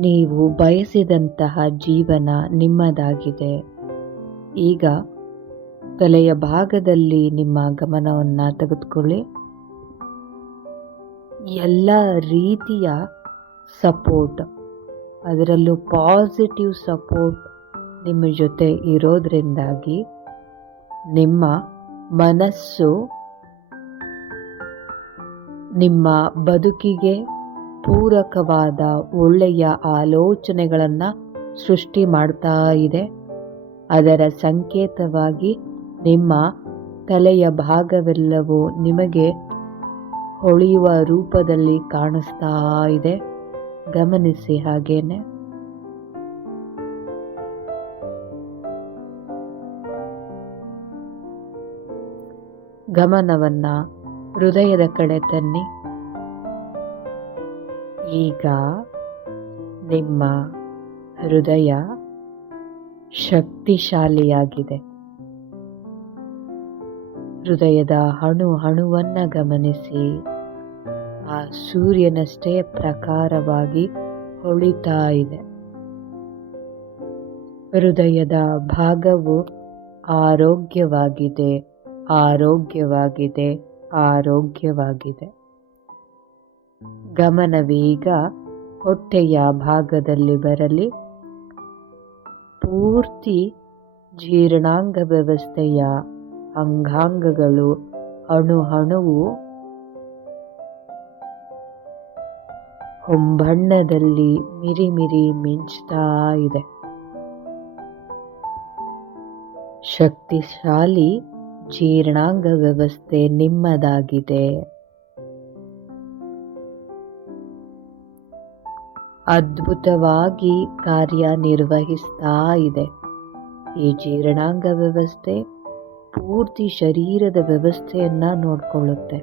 ನೀವು ಬಯಸಿದಂತಹ ಜೀವನ ನಿಮ್ಮದಾಗಿದೆ. ಈಗ ತಲೆಯ ಭಾಗದಲ್ಲಿ ನಿಮ್ಮ ಗಮನವನ್ನು ತೆಗೆದುಕೊಳ್ಳಿ. ಎಲ್ಲ ರೀತಿಯ ಸಪೋರ್ಟ್, ಅದರಲ್ಲೂ ಪಾಸಿಟಿವ್ ಸಪೋರ್ಟ್ ನಿಮ್ಮ ಜೊತೆ ಇರೋದ್ರಿಂದಾಗಿ ನಿಮ್ಮ ಮನಸ್ಸು ನಿಮ್ಮ ಬದುಕಿಗೆ ಪೂರಕವಾದ ಒಳ್ಳೆಯ ಆಲೋಚನೆಗಳನ್ನು ಸೃಷ್ಟಿ ಮಾಡ್ತಾ ಇದೆ. ಅದರ ಸಂಕೇತವಾಗಿ ನಿಮ್ಮ ತಲೆಯ ಭಾಗವೆಲ್ಲವೂ ನಿಮಗೆ ಹೊಳೆಯುವ ರೂಪದಲ್ಲಿ ಕಾಣಿಸ್ತಾ ಇದೆ. ಗಮನಿಸಿ ಹಾಗೇನೆ. ಗಮನವನ್ನ ಹೃದಯದ ಕಡೆ ತನ್ನಿ. ಈಗ ನಿಮ್ಮ ಹೃದಯ ಶಕ್ತಿಶಾಲಿಯಾಗಿದೆ. ಹೃದಯದ ಅಣುವನ್ನು ಗಮನಿಸಿ. ಆ ಸೂರ್ಯನಷ್ಟೇ ಪ್ರಕಾರವಾಗಿ ಹೊಳಿತಾ ಇದೆ. ಹೃದಯದ ಭಾಗವು ಆರೋಗ್ಯವಾಗಿದೆ, ಆರೋಗ್ಯವಾಗಿದೆ, ಆರೋಗ್ಯವಾಗಿದೆ. ಗಮನವೀಗ ಹೊಟ್ಟೆಯ ಭಾಗದಲ್ಲಿ ಬರಲಿ. ಪೂರ್ತಿ ಜೀರ್ಣಾಂಗ ವ್ಯವಸ್ಥೆಯ ಅಂಗಾಂಗಗಳು ಅಣುವು ಹೊಂಬಣ್ಣದಲ್ಲಿ ಮಿರಿಮಿರಿ ಮಿಂಚ್ತಾ ಇದೆ. ಶಕ್ತಿಶಾಲಿ ಜೀರ್ಣಾಂಗ ವ್ಯವಸ್ಥೆ ನಿಮ್ಮದಾಗಿದೆ. ಅದ್ಭುತವಾಗಿ ಕಾರ್ಯನಿರ್ವಹಿಸ್ತಾ ಇದೆ. ಈ ಜೀರ್ಣಾಂಗ ವ್ಯವಸ್ಥೆ ಪೂರ್ತಿ ಶರೀರದ ವ್ಯವಸ್ಥೆಯನ್ನ ನೋಡಿಕೊಳ್ಳುತ್ತೆ.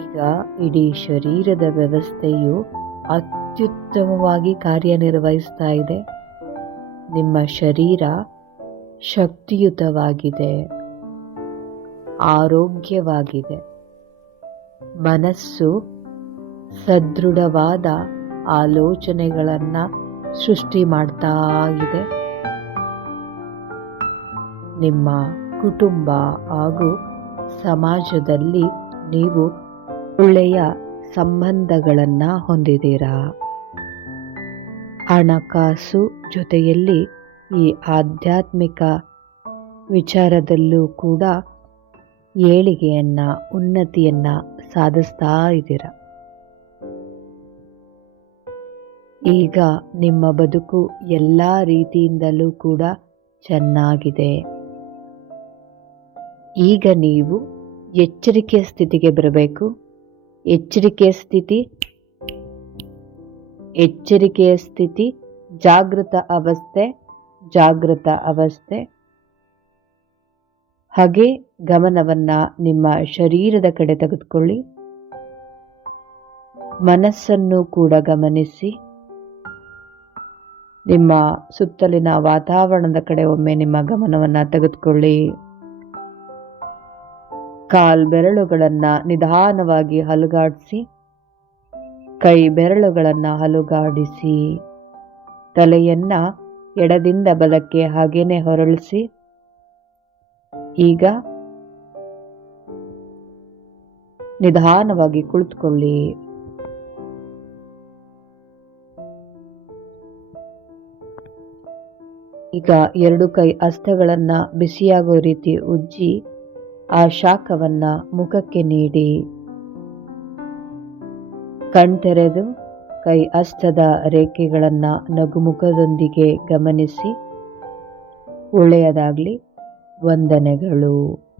ಈಗ ಇಡೀ ಶರೀರದ ವ್ಯವಸ್ಥೆಯು ಅತ್ಯುತ್ತಮವಾಗಿ ಕಾರ್ಯನಿರ್ವಹಿಸ್ತಾ ಇದೆ. ನಿಮ್ಮ ಶರೀರ ಶಕ್ತಿಯುತವಾಗಿದೆ, ಆರೋಗ್ಯವಾಗಿದೆ. ಮನಸ್ಸು ಸದೃಢವಾದ ಆಲೋಚನೆಗಳನ್ನು ಸೃಷ್ಟಿ ಮಾಡ್ತಾ ಇದೆ. ನಿಮ್ಮ ಕುಟುಂಬ ಹಾಗೂ ಸಮಾಜದಲ್ಲಿ ನೀವು ಒಳ್ಳೆಯ ಸಂಬಂಧಗಳನ್ನು ಹೊಂದಿದ್ದೀರಾ. ಹಣಕಾಸು ಜೊತೆಯಲ್ಲಿ ಈ ಆಧ್ಯಾತ್ಮಿಕ ವಿಚಾರದಲ್ಲೂ ಕೂಡ ಏಳಿಗೆಯನ್ನು, ಉನ್ನತಿಯನ್ನು ಸಾಧಿಸ್ತಾ ಇದ್ದೀರಾ. ಈಗ ನಿಮ್ಮ ಬದುಕು ಎಲ್ಲ ರೀತಿಯಿಂದಲೂ ಕೂಡ ಚೆನ್ನಾಗಿದೆ. ಈಗ ನೀವು ಎಚ್ಚರಿಕೆಯ ಸ್ಥಿತಿಗೆ ಬರಬೇಕು. ಎಚ್ಚರಿಕೆಯ ಸ್ಥಿತಿ ಜಾಗೃತ ಅವಸ್ಥೆ. ಹಾಗೆ ಗಮನವನ್ನ ನಿಮ್ಮ ಶರೀರದ ಕಡೆ ತೆಗೆದುಕೊಳ್ಳಿ. ಮನಸ್ಸನ್ನು ಕೂಡ ಗಮನಿಸಿ. ನಿಮ್ಮ ಸುತ್ತಲಿನ ವಾತಾವರಣದ ಕಡೆ ಒಮ್ಮೆ ನಿಮ್ಮ ಗಮನವನ್ನ ತೆಗೆದುಕೊಳ್ಳಿ. ಕಾಲ್ಬೆರಳುಗಳನ್ನ ನಿಧಾನವಾಗಿ ಹಲುಗಾಡಿಸಿ, ಕೈ ಬೆರಳುಗಳನ್ನ ಹಲುಗಾಡಿಸಿ, ತಲೆಯನ್ನ ಎಡದಿಂದ ಬಲಕ್ಕೆ ಹಾಗೇನೆ ಹೊರಳಿಸಿ. ಈಗ ನಿಧಾನವಾಗಿ ಕುಳಿತುಕೊಳ್ಳಿ. ಈಗ ಎರಡು ಕೈ ಹಸ್ತಗಳನ್ನ ಬಿಸಿಯಾಗೋ ರೀತಿ ಉಜ್ಜಿ ಆ ಶಾಖವನ್ನ ಮುಖಕ್ಕೆ ನೀಡಿ, ಕಣ್ತೆರೆದು ಕೈ ಹಸ್ತದ ರೇಖೆಗಳನ್ನ ನಗುಮುಖದೊಂದಿಗೆ ಗಮನಿಸಿ. ಒಳ್ಳೆಯದಾಗ್ಲಿ. ವಂದನೆಗಳು.